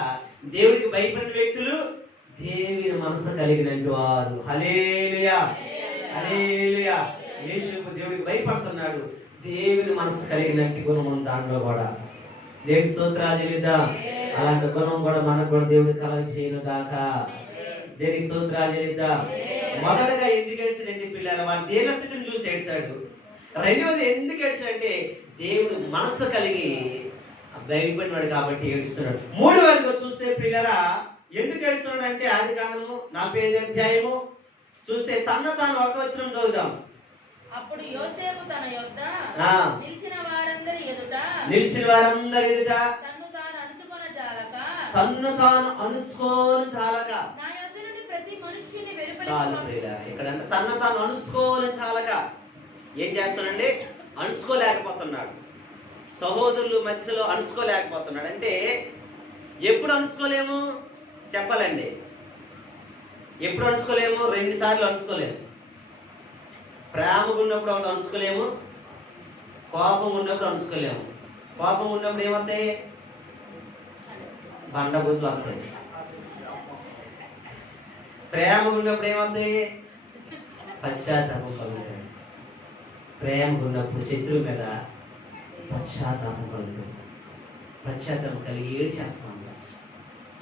దేవుడికి భయపడిన వ్యక్తులు, దేవుని మనసు కలిగినట్టు వారు. హల్లెలూయా, హల్లెలూయా. యేసు దేవుడికి భయపడుతున్నాడు, దేవుని మనసు కలిగినట్టు గుణం ఉంది దాంట్లో కూడా. దేవుని స్తోత్రాలు చెల్లిద్దాం. అలాంటి గుణం కూడా మనకు కూడా దేవుడు కలగ చేయను గాక. దేవుని స్తోత్రాలు చెల్లిద్దాం. మొదటగా ఎందుకు ఏడ్చాడంటే పిల్లల వాడు దేన స్థితిని చూసి ఏడ్చాడు. రెండవది ఎందుకు ఏడ్చాడంటే దేవుడు మనసు కలిగి భయపడినాడు కాబట్టి ఏడుస్తున్నాడు. మూడవదిగా చూస్తే పిల్లరా ఎందుకు ఏడుస్తున్నాడు అంటే ఆదికాండము 45వ అధ్యాయము చూస్తే తన తాను 1వ వచనం చదువుదాం. అప్పుడు యోసేపు తన యొద్ద నిలిచిన వారందరి ఎదుట తన్ను తాను అణుచుకొన జాలక నా యొద్ద నుండి ప్రతి మనుష్యుని వెలుపలికి ఇక్కడ అంటే తన్ను తాను అణుచుకోని చాలక ఏం చేస్తానండి? అణుచుకోలేకపోతున్నాడు. సహోదరులు మధ్యలో అణుచుకోలేకపోతున్నాడు. అంటే ఎప్పుడు అణుచుకోలేము చెప్పాలండి? ఎప్పుడు అణుచుకోలేము? 2 సార్లు అణుచుకోలేము. ప్రేమగా ఉన్నప్పుడు ఒకటి అణుచుకోలేము, కోపం ఉన్నప్పుడు అణుచుకోలేము. కోపం ఉన్నప్పుడు ఏమవుతాయి? బండబూతులు వస్తాయి. ప్రేమగా ఉన్నప్పుడు ఏమవుతాయి? పశ్చాత్తాపం కలుగుతుంది. ప్రేమగా ఉన్నప్పుడు శత్రువు మీద పశ్చాత్తాపం కలుగుతుంది. పశ్చాత్తాపం కలిగి ఏడ్చేస్తూ ఉంటాం,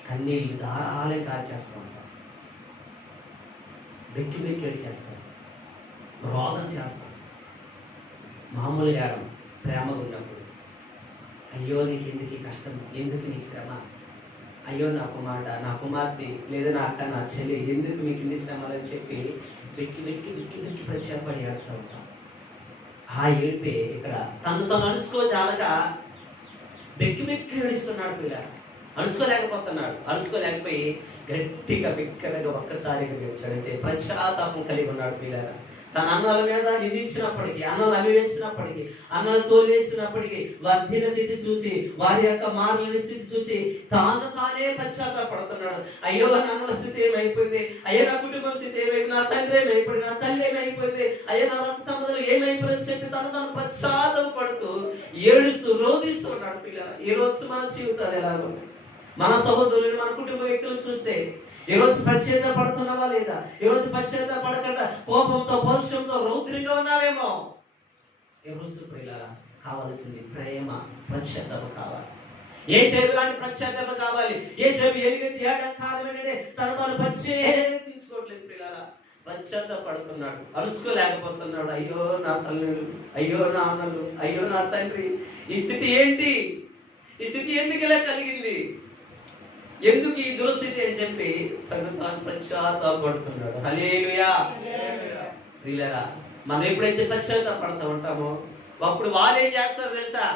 కన్నీళ్ళు దారాలే కాల్చేస్తూ ఉంటాం, వెక్కి ఏడ్చేస్తాం, రోదన చేస్తాం. మామూలు ఏడం ప్రేమగా ఉన్నప్పుడు అయ్యో నీకు ఎందుకు ఈ కష్టం, ఎందుకు నీకు శ్రమ, అయ్యో నా కుమార్తె నా కుమార్తె లేదా నా అక్క నా చెల్లి ఎందుకు మీకు ఇన్ని శ్రమలు అని చెప్పి వెక్కి ప్రత్యేకపడి ఏడుతూ ఉంటాం. ఆ ఏడిపే ఇక్కడ తను అణుచుకోజాలక వెక్కి ఏడుస్తున్నాడు పిల్ల. అరుచుకోలేకపోయి గట్టిగా బిక్కరగా ఒక్కసారిగా వచ్చాడంటే పశ్చాత్తాపం కలిగి ఉన్నాడు పిల్లరా. తన అన్నల మీద నిందించినప్పటికీ, అన్నలు అమివేసినప్పటికీ, అన్నలు తోలివేసినప్పటికీ, వారి దీనస్థితి చూసి, వారి యొక్క మానవుని స్థితి చూసి తానే పశ్చాత్తాపడుతున్నాడు. అయ్యో నా అన్నల స్థితి ఏమైపోయింది, అయ్యో నా కుటుంబం స్థితి ఏమైపోయింది, నా తండ్రి ఏమైపోయింది, నా తల్లి ఏమైపోయింది, అయ్యో నా రక్త సంబంధాలు ఏమైపోయింది చెప్పి తను పశ్చాత్తాపడుతూ ఏడుస్తూ రోధిస్తూ ఉన్నాడు పిల్లరా. ఈ రోజు మన జీవితాలు ఎలా ఉన్నాయి? మన సహోదరులు, మన కుటుంబ వ్యక్తులను చూస్తే ఈ రోజు పశ్చాత్తాపడుతున్నావా లేదా? ఈ రోజు పశ్చాత్తాపడకుండా కోపంతో, పౌరుషంతో, రౌద్రంగా ఉన్నావేమో. ఈ రోజు ప్రియులారా, కావాల్సింది ప్రేమ, పశ్చాత్తాపం కావాలి. యేసేపు లాంటి పశ్చాత్తాపం కావాలి. యేసేపు ఎలుగెత్తి ఏడని కారణమేంటంటే తాను పశ్చాత్తాపించుకోవట్లేదు ప్రియులారా. పశ్చాత్తాపడుతున్నాడు, అరుచుకోలేకపోతున్నాడు. అయ్యో నా తల్లులు, అయ్యో నా అన్నలు, అయ్యో నా తండ్రి, ఈ స్థితి ఏంటి? ఈ స్థితి ఎందుకు ఇలా కలిగింది? ఎందుకు ఈ దురస్థితి అని చెప్పి తను తాను పశ్చాత్తాపడుతున్నాడు. హల్లెలూయా. ప్రియులారా, మనం ఎప్పుడైతే పశ్చాత్తాపడతా ఉంటామో అప్పుడు వారు ఏం చేస్తారు తెలుసా?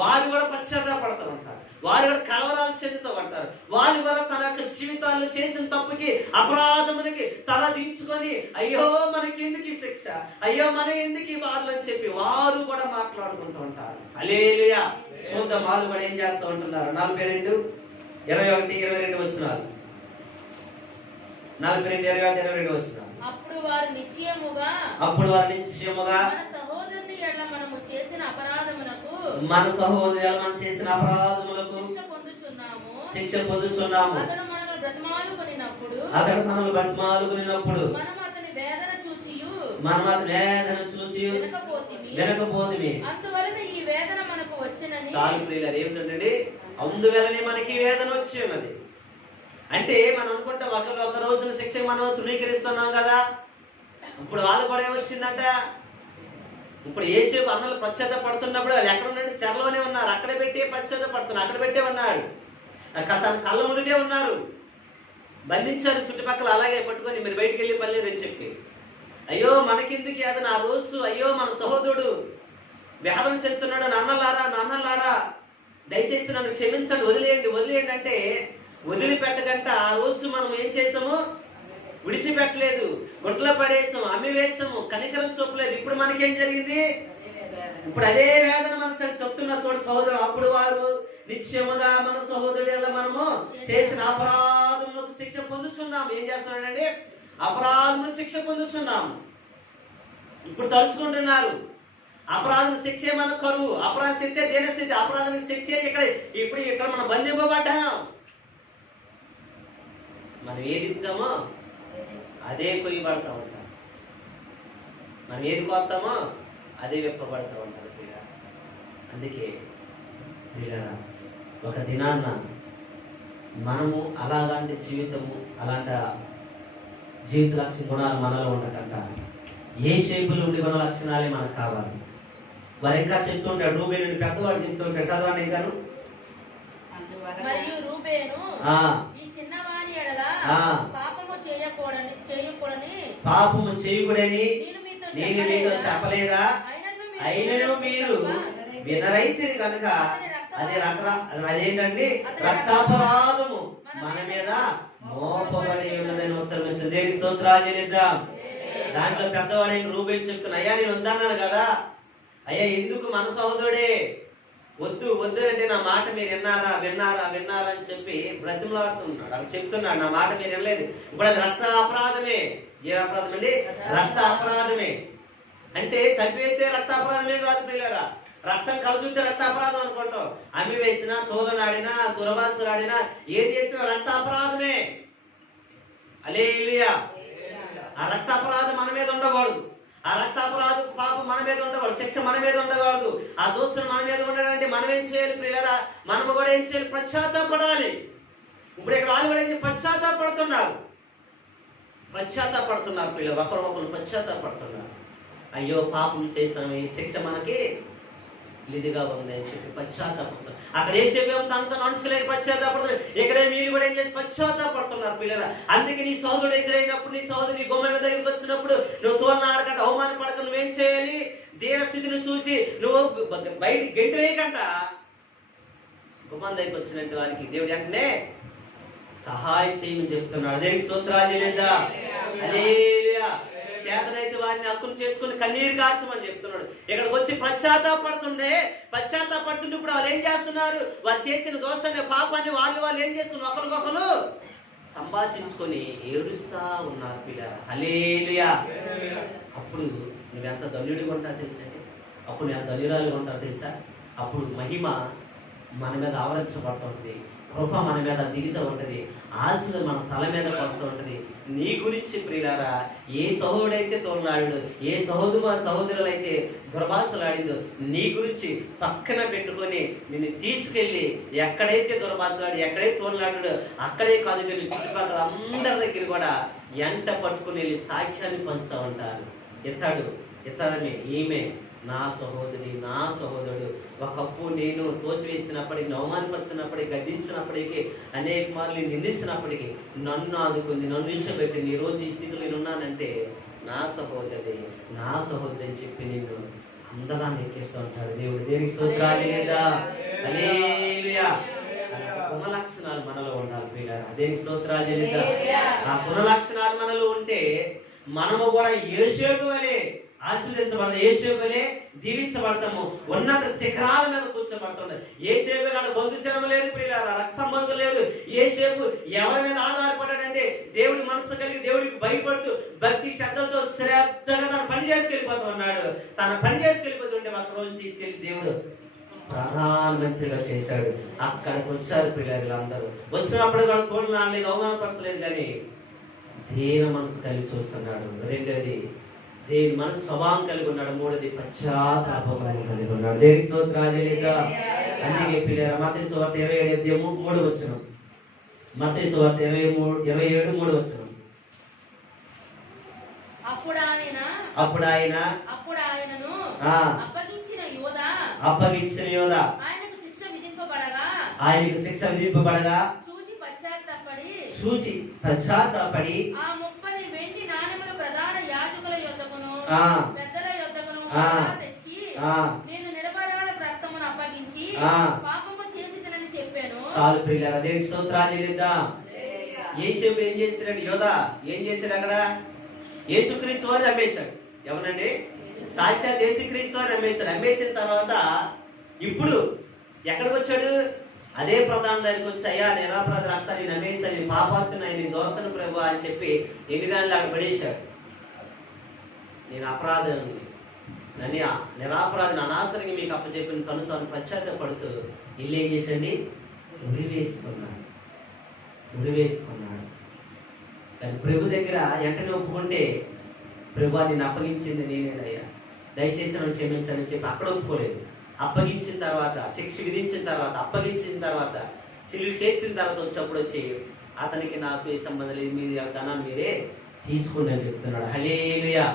వారు కూడా పశ్చాత్తాపడతా ఉంటారు. వారు కూడా కలవరాలు చెందుతూ ఉంటారు. వారు కూడా తన యొక్క జీవితాల్లో చేసిన తప్పుకి, అపరాధమునికి తల దించుకొని అయ్యో మనకి ఎందుకు ఈ శిక్ష, అయ్యో మన ఎందుకు ఈ బాధలు అని చెప్పి వారు కూడా మాట్లాడుకుంటూ ఉంటారు. హల్లెలూయా. చూద్దాం వాళ్ళు కూడా ఏం చేస్తూ ఉంటున్నారు. 42:21-22 వచనాలు. 42:21-22 వచనాలు. అప్పుడు వారు నిశ్చయముగా మన సహోదరుని ఎడల మనము చేసిన అపరాధములకు శిక్ష పొందుచున్నాము. అతడు మనల్ని బ్రతిమాలుకొనినప్పుడు మనం అతని వేదన చూచి వినకపోతిమి. అందువలన ఈ వేదన మనకు వచ్చినని. చాలు ప్రియులారా, ఏమిటంటే అందువలనే మనకి వేదన వచ్చి ఉన్నది. అంటే మనం అనుకుంటాం ఒక రోజున శిక్ష మనం తృణీకరిస్తున్నాం కదా. ఇప్పుడు వాళ్ళు కూడా ఏమొచ్చిందంట? ఇప్పుడు యేసేపు అన్నలు పశ్చాత్తాపడుతున్నప్పుడు వాళ్ళు ఎక్కడ ఉన్నట్టు శరలోనే ఉన్నారు. అక్కడే పెట్టి పశ్చాత్తాపడుతున్నారు, అక్కడ పెట్టే ఉన్నాడు. తన కళ్ళ ముందునే ఉన్నారు, బంధించారు చుట్టుపక్కల. అలాగే పట్టుకొని మీరు బయటికి వెళ్ళి పని లేదని చెప్పి, అయ్యో మనకెందుకు యాదన ఆ రోజు, అయ్యో మన సహోదరుడు వేదన చెప్తున్నాడు, నాన్నలారా దయచేసి నన్ను క్షమించండి, వదిలేయండి అంటే వదిలిపెట్టకంట ఆ రోజు మనం ఏం చేసాము? విడిచిపెట్టలేదు, గుంటలో పడేసాము, అమ్మివేసాము, కనికరం చూపలేదు. ఇప్పుడు మనకేం జరిగింది? ఇప్పుడు అదే వేదన మనకు చెప్తున్నారు చూడండి సహోదరుడు. అప్పుడు వారు నిశ్చయముగా మన సహోదరుడు మనము చేసిన అపరాధములకు శిక్ష పొందుతున్నాము. ఏం చేస్తున్నాడండి? అపరాధములు శిక్ష పొందుతున్నాము. ఇప్పుడు తలుచుకుంటున్నారు అపరాధం శిక్షే మన కరువు, అపరాధ శక్తే దేని స్థితి, అపరాధం శిక్షే ఇక్కడ మనం బంధింపబడ్డాం. మనం ఏది ఇద్దామో అదే కొయ్యబడతా ఉంటాం, మనం ఏది కోస్తామో అదే విప్పబడతా ఉంటారు. అందుకే ఒక దినాన్న మనము అలాంటి జీవితము, అలాంటి జీవిత లక్షణ గుణాలు మనలో ఉండకంట యేసేపులో ఉండే గుణ లక్షణాలే మనకు కావాలి. వారు ఇంకా చెప్తుంటాడు, రూబేను పెద్దవాడు చెప్తుంటాడు, చదవండి ఇంకాను. మరియు రూబేను ఈ చిన్నవాని ఎడల పాపము చేయకూడని నేను మీతో చెప్పలేదా? అయినను మీరు వినరైతిరి కనుక అదేంటండి రక్తాపరాధము మన మీద మోపబడి ఉన్నదని ఉత్తరం వచ్చింది. దేవుని స్తోత్రాలు చెల్లిద్దాం. దాంట్లో పెద్దవాడైన రూబేను చెప్తున్నా, అయ్యా నేను వద్దన్నాను కదా, అయ్యా ఎందుకు మన సహోదరుడే వద్దు అంటే నా మాట మీరు విన్నారా అని చెప్పి బ్రతిమలాడుతున్నాడు. అక్కడ చెప్తున్నాడు, నా మాట మీరు వినలేదు. ఇప్పుడు అది రక్త అపరాధమే. ఏ అపరాధం అండి? రక్త అపరాధమే. అంటే చంపేస్తే రక్త అపరాధమే కాదు ప్రియులారా, రక్తం కలుగుతే రక్త అపరాధం అనుకుంటాం. అమ్మి వేసినా, తోలనాడినా, దురవాసులాడినా, ఏది చేసినా రక్త అపరాధమే. హల్లెలూయా. ఆ రక్త అపరాధం మన మీద ఉండకూడదు. ఆ రక్త అపరాధ పాపం మన మీద ఉండకూడదు, శిక్ష మన మీద ఉండకూడదు. ఆ దోషం మన మీద ఉండాలంటే మనం ఏం చేయాలి ప్రియులారా? మనము కూడా ఏం చేయాలి? పశ్చాత్తాపడాలి. ఇప్పుడు ఇక్కడ వాళ్ళు కూడా ఏం పశ్చాత్తాపడుతున్నారు ప్రియులారా, ఒకరు పశ్చాత్తాపడుతున్నారు. అయ్యో పాపం చేసాము, ఈ శిక్ష మనకి ఇదిగా ఉంది అని చెప్పి పశ్చాత్తాపడుతున్నారు. అక్కడ ఏ చెప్పేమో తనతో నడుచుకోలేక పశ్చాత్తాపడుతున్నారు. ఇక్కడే మీరు కూడా ఏం చేసి పశ్చాత్తాపడుతున్నారు పిల్లరా. అందుకే నీ సోదరుడు ఎదురైనప్పుడు, నీ సోదరు నీ గుమ్మ దగ్గరికి వచ్చినప్పుడు నువ్వు తోలన ఆడకంట, అవమాన పడక నువ్వేం చేయాలి? దీన స్థితిని చూసి నువ్వు బయట గెంటి వేయకంట, కుమార్ దగ్గరికి వచ్చినట్టు వారికి దేవుడు వెంటనే సహాయం చేయమని చెప్తున్నాడు. దేవునికి స్తోత్రాలు లేదా? హల్లెలూయా. చేతనైతే వారిని హక్కును చేసుకుని కన్నీరు కాచమని చెప్తున్నాడు. ఇక్కడికి వచ్చి పశ్చాత్తాపడుతుంటే ఇప్పుడు వాళ్ళు ఏం చేస్తున్నారు? వారు చేసిన దోషాన్ని పాపాన్ని వాళ్ళు ఏం చేసుకుని ఒకరికొకరు సంభాషించుకొని ఏడుస్తా ఉన్నారు పిల్లలు. హల్లెలూయా. అప్పుడు నువ్వెంత ధన్యుడిగా ఉంటావు తెలుసా? అప్పుడు నేను ధన్యురాలుగా ఉంటావు తెలుసా? అప్పుడు మహిమ మన మీద ఆవరించబడుతూ ఉంటుంది, కృప మన మీద దిగుతూ ఉంటుంది, ఆశలు మన తల మీదకి వస్తూ ఉంటుంది. నీ గురించి ప్రియులారా, ఏ సహోదరుడైతే తోలనాడు, ఏ సహోదరులైతే దుర్భాషలాడిందో నీ గురించి పక్కన పెట్టుకొని నిన్ను తీసుకెళ్ళి ఎక్కడైతే దుర్భాషలాడి ఎక్కడైతే తోలనాడు అక్కడే కాదు కానీ చుట్టుపక్కల అందరి దగ్గర కూడా ఎంట పట్టుకుని వెళ్ళి సాక్ష్యాన్ని పంచుతూ ఉంటారు. ఇతడమే ఈమె నా సహోదరి, నా సహోదరుడు. ఒకప్పుడు నేను తోసివేసినప్పటికీ, అవమానపరిచినప్పటికీ, గద్దించినప్పటికీ, అనేక మార్లు నిందించినప్పటికీ నన్ను ఆదుకుంది, నన్ను నిలిచబెట్టింది. ఈ రోజు ఈ స్థితిలో నేను ఉన్నానంటే నా సహోదరి అని చెప్పి నేను అందరాన్ని ఎక్కిస్తూ ఉంటాడు దేవుడు. దేనికి స్తోత్రాలు లేదా? హల్లెలూయా. గుణలక్షణాలు మనలో ఉండాలి ప్రియులారా. దేనికి స్తోత్రాలు లేదా? ఆ గుణలక్షణాలు మనలో ఉంటే మనము కూడా యోసేపు వలె ఆశీర్వదించబడతాం, యోసేపు వలె దీవించబడతాము, ఉన్నత శిఖరాల మీద కూర్చోబడుతుంది. యోసేపు కాదు బంధుశరం లేదు ప్రియులారా, రక్త సంబంధం లేదు. యోసేపు ఎవరి మీద ఆధారపడ్డాడంటే దేవుడి మనసు కలిగి దేవుడికి భయపడుతూ భక్తి శ్రద్ధలతో శ్రద్ధగా తన పని చేసుకెళ్ళిపోతూ ఉన్నాడు. తన పని చేసుకెళ్ళిపోతుంటే ఒక రోజు తీసుకెళ్లి దేవుడు ప్రధానమంత్రిగా చేశాడు. అక్కడికి వచ్చారు పిల్లలు అందరూ. వచ్చినప్పుడు కూడా తోడు నానలేదు, అవమానపరచలేదు, కానీ దేని మనసు కలిగి చూస్తున్నాడు. రెండోది దేని మనసు స్వభావం కలిగి ఉన్నాడు. మూడోది పశ్చాత్తాపం కలిగి ఉన్నాడు. దేనికి స్తోత్రాలు లేదా? అందుకే పిల్లలు మత్తయి సువార్త 27:3 మత్తయి సువార్త 27:3 అప్పుడు ఆయనను అప్పగించిన యోధ ఆయనకు శిక్ష విధింపబడగా చూచి పశ్చాత్తాపడి ఆ 30 వెండి నాణెములు ప్రధాన యాజకుల యొద్దకును పెద్దల యొద్దకును తెచ్చి నేను నిరపరాధ రక్తమును అప్పగించి పాపము చేసిదనని చెప్పాను. చాలు ప్రియులారా, దేవునికి స్తోత్రాలు లేదా? యేసేపు ఏం చేశాడు? యోధ ఏం చేశాడు? అక్కడ యేసుక్రీస్తు వారిని అమ్మేశాడు. ఎవరండి? సాక్షాత్ యేసుక్రీస్తు వారిని అమ్మేశాడు. అమ్మేసిన తర్వాత ఇప్పుడు ఎక్కడికి వచ్చాడు? అదే ప్రధాన దగ్గరికి వచ్చి, అయ్యా నిరాపరాధ రక్తాన్ని నమ్మేశాను, నేను పాపాత్తున్నా, నేను దోస్తను ప్రభు అని చెప్పి ఎన్ని దానిలో అక్కడ పడేశాడు. నేను అపరాధాన్ని, నన్ను నిరాపరాధిని అనాసరంగా మీకు అప్పచెప్పిన తను పశ్చాత్తపడుతూ ఇల్లు ఏం చేశాడు? ఉరివేసుకున్నాడు. కానీ ప్రభు దగ్గర వెంటనే ఒప్పుకుంటే, ప్రభు నిన్ను అప్పగించింది నేనేనయ్యా, దయచేసి నన్ను క్షమించని చెప్పి అక్కడ ఒప్పుకోలేదు. అప్పగించిన తర్వాత, శిక్ష విధించిన తర్వాత, అప్పగించిన తర్వాత, సిలువ కేసిన తర్వాత వచ్చి అతనికి నాకు ఏ సంబంధం లేదు, మీది ధనాన్ని మీరే తీసుకుని అని చెప్తున్నాడు. హల్లెలూయా.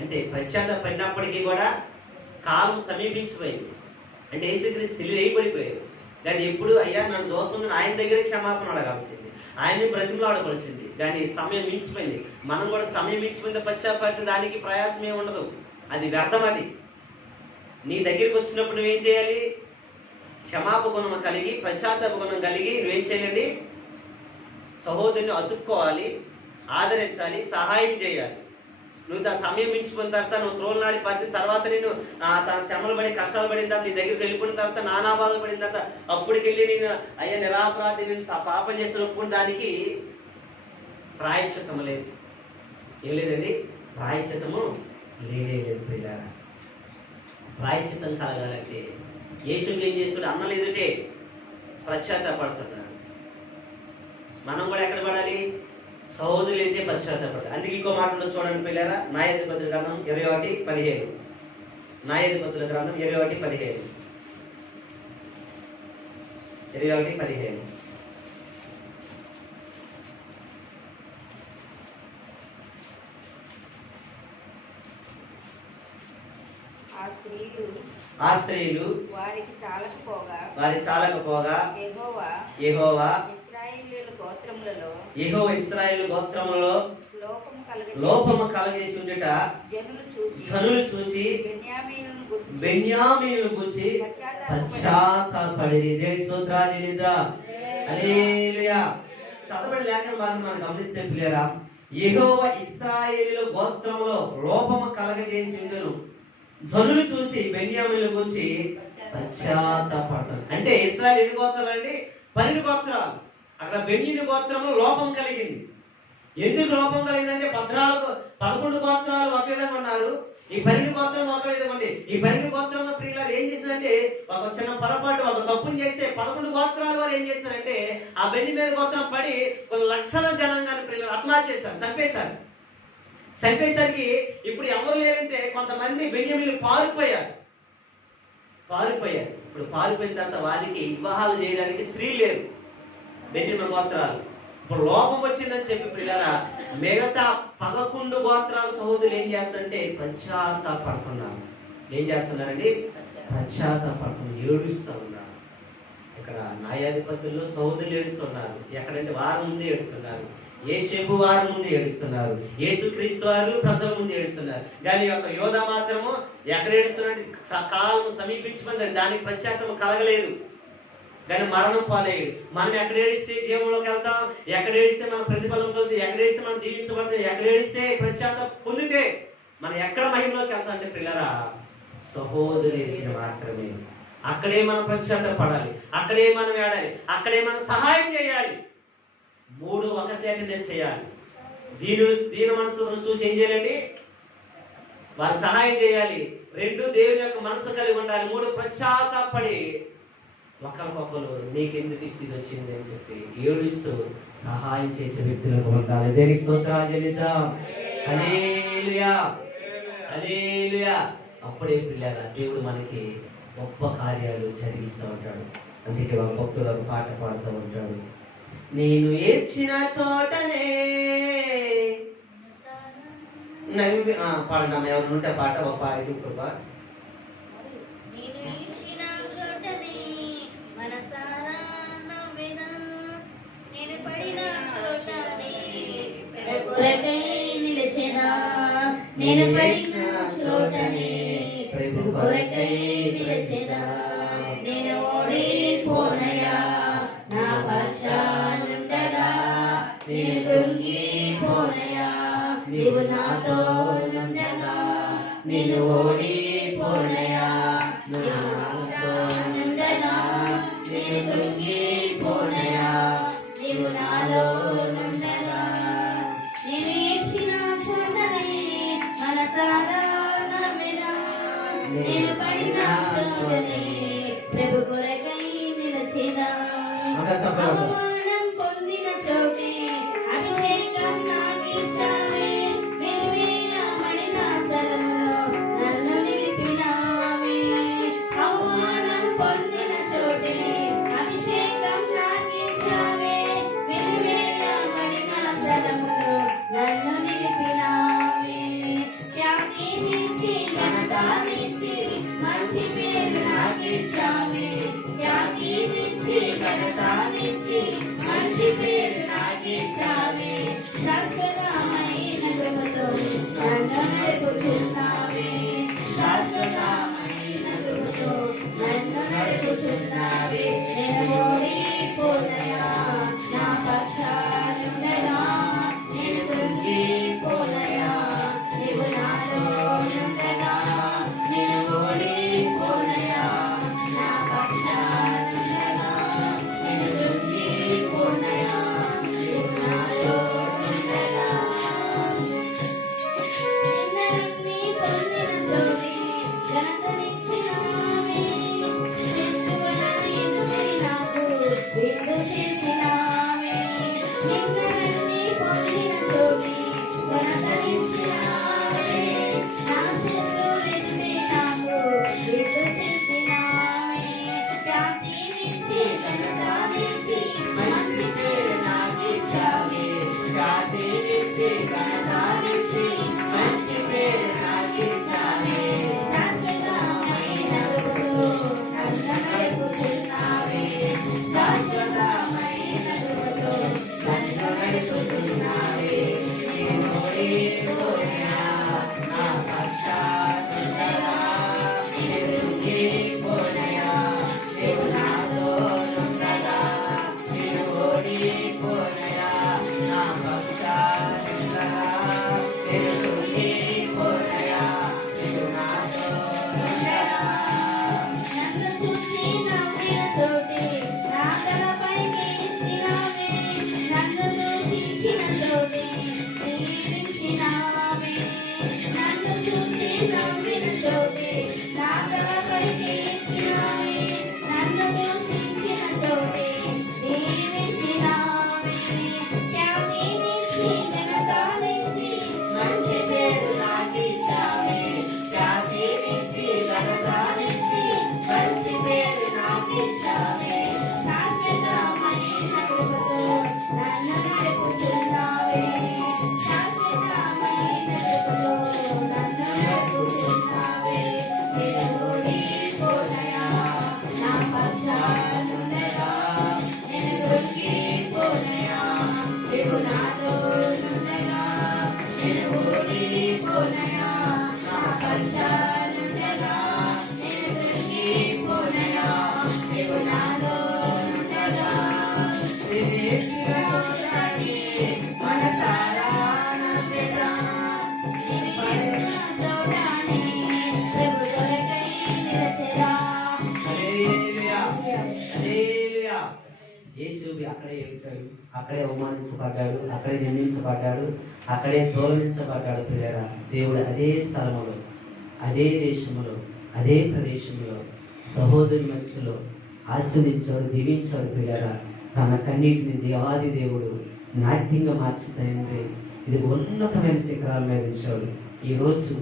అంటే పశ్చాత్తాపడినప్పటికీ కూడా కాలం సమీపించిపోయింది. అంటే యేసుక్రీస్తు సిలువ వేయబడిపోయాడు. కానీ ఎప్పుడు అయ్యా నన్ను దోషం ఉందని ఆయన దగ్గర క్షమాపణ అడగాల్సింది, ఆయన్ని బ్రతిమలాడవలసింది. కానీ సమయం మించిపోయింది. మనం కూడా సమయం మించిపోయింది పశ్చాత్తాపడితే దానికి ప్రయాసం ఏమి ఉండదు, అది వ్యర్థం. అది నీ దగ్గరికి వచ్చినప్పుడు నువ్వేం చేయాలి? క్షమాపణ గుణం కలిగి, పశ్చాత్తాప గుణం కలిగి నువ్వేం చేయాలండి? సహోదరుని అతుక్కోవాలి, ఆదరించాలి, సహాయం చేయాలి. నువ్వు ఆ సమయం మించిపోయిన తర్వాత, నువ్వు త్రోలనాడి పరిచిన తర్వాత, నేను తన శ్రమలు పడి కష్టాలు పడిన తర్వాత, నీ దగ్గరికి వెళ్ళిపోయిన తర్వాత, నానా బాధలు పడిన తర్వాత, అప్పటికెళ్ళి నేను అయ్యా నిరాపరాధి, నేను పాపం చేసిన ఒప్పుకున్న దానికి ప్రాయశ్చిత్తము లేదు. ఏం లేదండి? ప్రాయశ్చిత్తము లేదు ప్రియులారా. ప్రాయశ్చిత్తం కలగాలంటే యేసుడు ఏం చేస్తాడు? అన్నలు ఎదుటే పశ్చాత్తాపడుతున్నాడు. మనం కూడా ఎక్కడ పడాలి? సహోదరులు అయితే పశ్చాత్తాపడాలి. అందుకే ఇంకో మాట చూడండి పిల్లరా, న్యాయాధిపతుల గ్రంథం 21:15. న్యాయాధిపతుల గ్రంథం 21:15. ఆ స్త్రీలు వారికి చాలకపోగా యెహోవా ఇశ్రాయేలు గోత్రములలో లోపము కలగజేసి ఉండుట జనులు చూచి బెన్యామీనును గూర్చి పశ్చాత్తాపడిరి. దేవుని స్తోత్రాలు చెల్లిద్దాం. హల్లెలూయా. చదవబడిన లేఖన భాగం మనం గమనిస్తే పిల్లరా, యెహోవా ఇశ్రాయేలు గోత్రములో లోపము కలగజేసి ఉండును, జనులు చూసి బెన్యామీనును గూర్చి పశ్చాత్తాపడతారు. అంటే ఇశ్రాయేలు ఎన్ని గోత్రాలు అండి? 12 గోత్రాలు. అక్కడ బెన్యామీను గోత్రంలో లోపం కలిగింది. ఎందుకు లోపం కలిగిందంటే 11 గోత్రాలు ఒక విధంగా ఉన్నారు, ఈ 12 గోత్రం ఒక విధంగా ఉంది. ఈ 12 గోత్రంలో ప్రియులారు ఏం చేశారంటే ఒక చిన్న పొరపాటు, ఒక తప్పుని చేస్తే 11 గోత్రాల వారు ఏం చేశారంటే ఆ బెన్యామీను గోత్రం పడి కొన్ని లక్షల జనాంగాన్ని ప్రియులారు ఆత్మహత్య చేశారు, చంపేశారు. చంపేసరికి ఇప్పుడు ఎవరు లేరంటే కొంతమంది బెన్యామీను పారిపోయారు. ఇప్పుడు పారిపోయిన తర్వాత వారికి వివాహాలు చేయడానికి స్త్రీలు లేరు బెన్యామీను గోత్రాలు. ఇప్పుడు లోపం వచ్చిందని చెప్పి ప్రియులారా మిగతా 11 గోత్రాల సహోదరులు ఏం చేస్తారంటే పశ్చాత్తాపడుతున్నారు. ఏం చేస్తున్నారండి? పశ్చాత్తాపడుతున్నారు, ఏడుస్తూ ఉన్నారు. ఇక్కడ న్యాయాధిపతులు సహోదరులు ఏడుస్తున్నారు. ఎక్కడంటే వారి ముందే ఏడుస్తున్నారు. యేసేపు వారి ముందు ఏడుస్తున్నారు. యేసుక్రీస్తు వారు ప్రజల ముందు ఏడుస్తున్నారు. కానీ యొక్క యోధ మాత్రము ఎక్కడ ఏడుస్తున్నాడు? కాలం సమీపించుకుంది, దానికి పశ్చాత్తాపం కలగలేదు, కానీ మరణం పాలయ్యాడు. మనం ఎక్కడ ఏడిస్తే జీవంలోకి వెళ్తాం, ఎక్కడ ఏడిస్తే మన ప్రతిఫలం పొందుతుంది, ఎక్కడ ఏడిస్తే మనం దీవించబడతాం, ఎక్కడ ఏడిస్తే పశ్చాత్తాపం పొందితే మనం ఎక్కడ మహిమలోకి వెళ్తాం అంటే పిల్లరా సహోదరుడికి మాత్రమే. అక్కడే మనం పశ్చాత్తాపడాలి, అక్కడే మనం ఏడాలి, అక్కడే మనం సహాయం చేయాలి. 3 ఒక సేటనే చేయాలి. దీని మనసును చూసి ఏం చేయాలండి? వారు సహాయం చేయాలి. 2 దేవుని యొక్క మనసు కలిగి ఉండాలి. 3 పశ్చాత్తాపడి ఒకరికొకరు నీకెందుకు స్థితి వచ్చింది అని చెప్పి ఏడుస్తూ సహాయం చేసే వ్యక్తులకు ఉండాలి. దేవునికి స్తోత్రాలు చెల్లిద్దాం. హల్లెలూయా, హల్లెలూయా. అప్పుడే పిల్లల దేవుడు మనకి గొప్ప కార్యాలు జరిగిస్తూ ఉంటాడు. అందుకే ఒక భక్తుడు ఒక పాట పాడుతూ ఉంటాడు. నేను ఏడ్చిన చోటనే పాడడం ఎవరు ఉంటే పాట ఒక పాట ఇంకొక నేను పడిన చోటనే ప్రభు కొరకై నిలిచెదా, నేను ఓడిపోనయా నా పక్షానుండగా, నేను కృంగిపోనయా నీవు నాతో నుండగా, నేను ఓడిపోనయా నా పక్షానుండగా, నేను కృంగిపోనయా నీవు నాలో నుండగా. నేను ఏడ్చిన చోటనే మనసారా నవ్వెదా, నేను పడిన చోటనే ప్రభు కొరకై నిలిచెదా, అవమానం పొందిన చోటే అభిషేకం నాకిచ్చావే, వెలువేయబడిన స్థలములో నన్ను నిలిపినావే. అవమానం పొందిన చోటే అభిషేకం నాకిచ్చావే, వెలువేయబడిన స్థలములో నన్ను నిలిపినావే. ఖ్యాతి నుంచి ఘనత నుంచి మంచి పేరు నాకిచ్చావే, ఖ్యాతి నుంచి ఘనత నుంచి మంచి పేరు నాకిచ్చావే. శాశ్వతమైన కృపతో నన్ను నడుపుచున్నావే, శాశ్వతమైన కృపతో నన్ను నడుపుచున్నావే. నేను ఓడిపోనయా నా పక్షానుండగా, నేను కృంగిపోనయా నీవు నాలో నుండగా, నేను ఓడిపోనయా నా పక్షానుండగా, నేను కృంగిపోనయా నీవు నాలో నుండగా. నిన్నన్నీ పొందిన చోటే ఘనతనిచ్చినావే, నిత్యువన ఎదురై నాకు విందు చేసినావే. నిన్నన్నీ పొందిన చోటే ఘనతనిచ్చినావే, నా శత్రువెదురై నాకు విందు చేసినావే. ఖ్యాతి నుంచి ఘనత నుంచి మంచి పేరు నాకిచ్చావే, ఖ్యాతి నుంచి ఘనత నుంచి మంచి పేరు నాకిచ్చావే. శాశ్వతమైన కృపతో నన్ను నడుపుచున్నావే, శాశ్వతమైన కృపతో నన్ను నడుపుచున్నావే. నేను యేసు అక్కడే ఏడ్చాడు, అక్కడే అవమానించబడ్డాడు, అక్కడే నిందించబడ్డాడు, అక్కడే తోలనించబడ్డాడు. పిల్లరా, దేవుడు అదే స్థలంలో, అదే దేశంలో, అదే ప్రదేశంలో సహోదరి మనసులో ఆశీర్వదించాడు, దీవించాడు. పిల్లరా, తన కన్నీటిని దేవాది దేవుడు నాట్యంగా మార్చుతాయంటే ఇది ఉన్నతమైన శిఖరాల మీద ఉంచాడు. ఈరోజు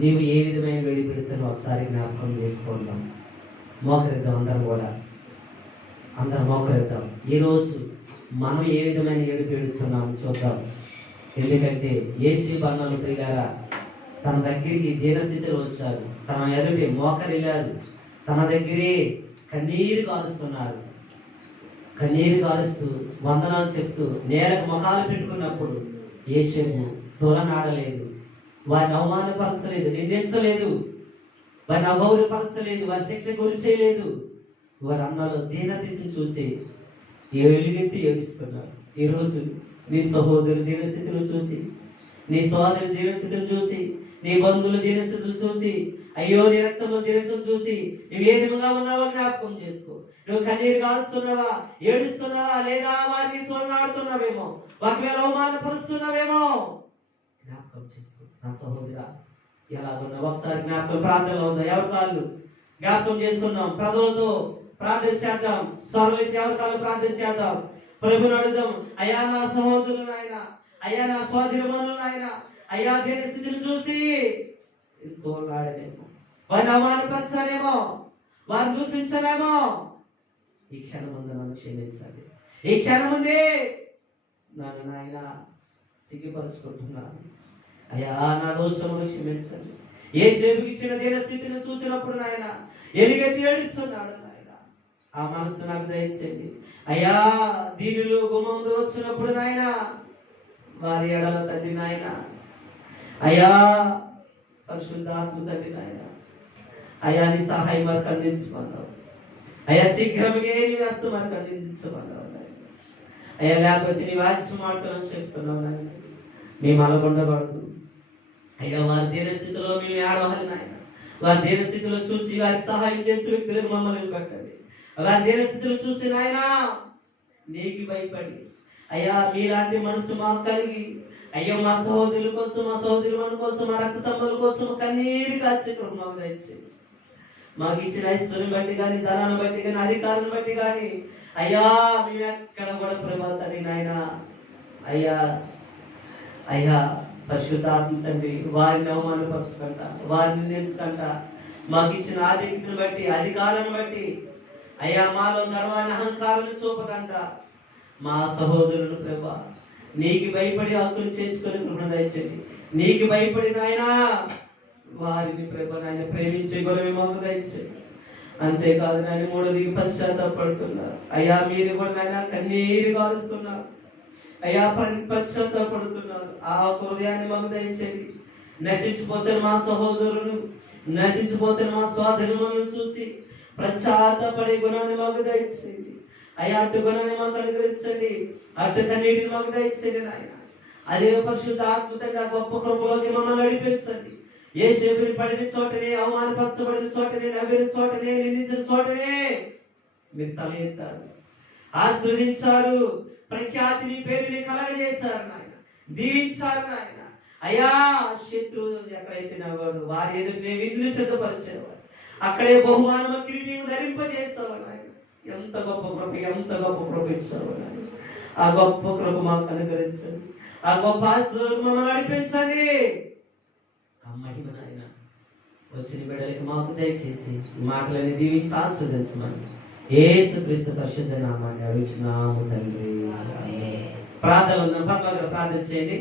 నీవు ఏ విధమైన వేడి పెడతానో ఒకసారి జ్ఞాపకం చేసుకుందాం. మోకరిద్దాం, అందరం మోకరిద్దాం. ఈరోజు మనం ఏ విధమైన ఏడు పెడుతున్నాం చూద్దాం. ఎందుకంటే యేసు బంధాలు ప్రియులారా తన దగ్గరికి దీనస్థితిలో వచ్చారు, తన ఎదుటి మోకరిల్లారు, తన దగ్గరే కన్నీరు కారుస్తున్నారు. కన్నీరు కారుస్తూ వందనాలు చెప్తూ నేలకు ముఖాలు పెట్టుకున్నప్పుడు యేసేపు తోలనాడలేదు, వారిని అవమానపరచలేదు, నిందించలేదు, వారిని అగౌరవపరచలేదు, వారి శిక్ష గురి చేయలేదు. వారి అన్నలో దీనస్థితిని చూసి ఎలుగెత్తి ఏడుస్తున్నారు. ఈరోజు నీ సహోదరు దీనస్థితిని చూసి, నీ సోదరి దీనస్థితిని చూసి, నీ బంధువుల దీనస్థితులు చూసి, అయ్యో నీ రక్తంలో దీనస్థితులు చూసి నువ్వు ఏ విధంగా ఉన్నావో జ్ఞాపకం చేసుకో. నువ్వు కన్నీరు కాలుస్తున్నావా, ఏడుస్తున్నావా, లేదా వారిని తోలనాడుతున్నావేమో, వారి మీద అవమానపరుస్తున్నావేమో జ్ఞాపకం చేసుకో. నా సహోదరా ఎలా ఉన్నావు ఒకసారి జ్ఞాపకం. ప్రార్థనలో ఉందా? ఎవరి కాళ్ళు జ్ఞాపకం చేసుకుందాం. ప్రజలతో ప్రార్థన చేద్దాం. స్వరమైతే ఎవరి కాళ్ళు ప్రార్థన చేద్దాం. ప్రభుని అడుగుదాం. అయ్యా నా సహోదరులు ఆయన, అయ్యా నా సోదరిమణులు ఆయన, అయ్యా దేని స్థితిని చూసి ఎంతో నాడనేమో, వారిని అవమానపరచాలేమో, వారిని దూషించలేమో. ఈ క్షణం ముందు నన్ను క్షమించాలి. ఈ క్షణం ముందే నన్ను నాయన సిగ్గుపరుచుకుంటున్నాను. అయ్యా నా దోషమును క్షమించండి. ఏ సేపుకి ఇచ్చిన దీన స్థితిని చూసినప్పుడు నాయన ఎలుగెత్తి ఏడుస్తున్నాడు. నాయన ఆ మనసు నాకు దయచేయండి. అయ్యా దీనిలో గుమ్మంలో వచ్చినప్పుడు నాయన వారి ఎడల తండ్రి నాయన, అయ్యా పరిశుద్ధాత్మ తండ్రి నాయన, అయ్యా నీ సహాయం వారికి అందించమన్నావు. అయ్యా శీఘ్రమే నీ వస్తు మనకు అందించమన్నావు నాయన. అయ్యా లేకపోతే నీ వాయిస్ మాట్లాడని చెప్తున్నావు నాయన. మేము అలగొండబడదు అయ్యా. వారి దీనస్థితిలో మేము ఏడవాలి నాయన. వారి దీనస్థితిలో చూసి వారికి సహాయం చేసి వ్యక్తులకు మమ్మల్ని పెట్టండి. వారి దీనస్థితిలో చూసి నాయన నీకు భయపడి అయ్యా మీలాంటి మనసు మాకు కలిగి అయ్యో మా సహోదరుల కోసం, మా సహోదరి మన కోసం, మా రక్త సంబంధుల కోసం కన్నీరు కాచే మాకు దయచేయండి. మాకు ఇచ్చిన ఐశ్వర్యం బట్టి కానీ, ధనాన్ని బట్టి కానీ, అధికారాన్ని బట్టి కానీ అయ్యా మేము ఎక్కడ కూడా ప్రభాతాన్ని నాయన అయ్యా అయ్యా పరిశుద్ధాత్మ తండ్రి వారిని అవమానపరచుకుంటా, వారిని నిలుచుకుంటా, మాకు ఇచ్చిన ఆధిక్యతను బట్టి, అధికారాన్ని బట్టి అయ్యా మాలో గర్వాన్ని అహంకారాన్ని చూపకంట మా సహోదరులు ప్రభా నీకు భయపడి హక్కులు చేర్చుకొని కృపణ దయచేయండి. నీకు భయపడి నాయన వారిని ప్రభా నాయన ప్రేమించే గొడవ మాకు దయచేయండి. అంతేకాదు నాయన మూడోదికి పశ్చాత్తాపడుతున్నారు. అయ్యా మీరు కూడా నాయన కన్నీరు కారుస్తున్నారు. అయ్యా పశ్చాత్తాపడుతున్నారు. ఆ హృదయాన్ని మాకు దయచేయండి. నశించిపోతున్న మా సహోదరులను, నశించిపోతున్న మా సోదరులను చూసి పశ్చాత్తాపడే గుణాన్ని మాకు దయచేయండి. అయ్యా అటు గుణాన్ని మాకు అనుగ్రహించండి. అటు కన్నీటిని మాకు దయచేయండి నాయన. అదే పరిశుద్ధ ఆత్మ తండ్రి ఆ గొప్ప కృపలోకి మమ్మల్ని నడిపించండి. ఏ సేపుని పడిన చోటనే, అవమానపరచబడిన చోటనే, నవ్విన చోటనే, నిందించిన చోటనే మీరు తల ఎత్తారు, ఆశీర్వదించారు, ప్రఖ్యాతిని పేరుని కలగజేశారు నాయన, దీవించారు నాయన. అయ్యా శత్రువు ఎక్కడైతే నవ్వాడు వారి ఎదుటినే విధులు సిద్ధపరిచేవారు, అక్కడే బహుమానమ కిరీటం ధరింపజేస్తావు నాయన. ఎంత గొప్ప కృప, ఎంత గొప్ప కృప ఇచ్చావు నాయన. ఆ గొప్ప కృప మాకు అనుగ్రహించండి. ఆ గొప్ప ఆశీర్వాదం మమ్మల్ని నడిపించండి. ఆ మహిమ నాయన వచ్చిన బిడ్డలకి మాకు దయచేసి మాటలని దీవించి ఆశీర్వదించమని యేసుక్రీస్తు పరిశుద్ధ నామాన్ని అడుగుచున్నాము తండ్రి. ప్రార్థన ప్రార్థన చేయండి.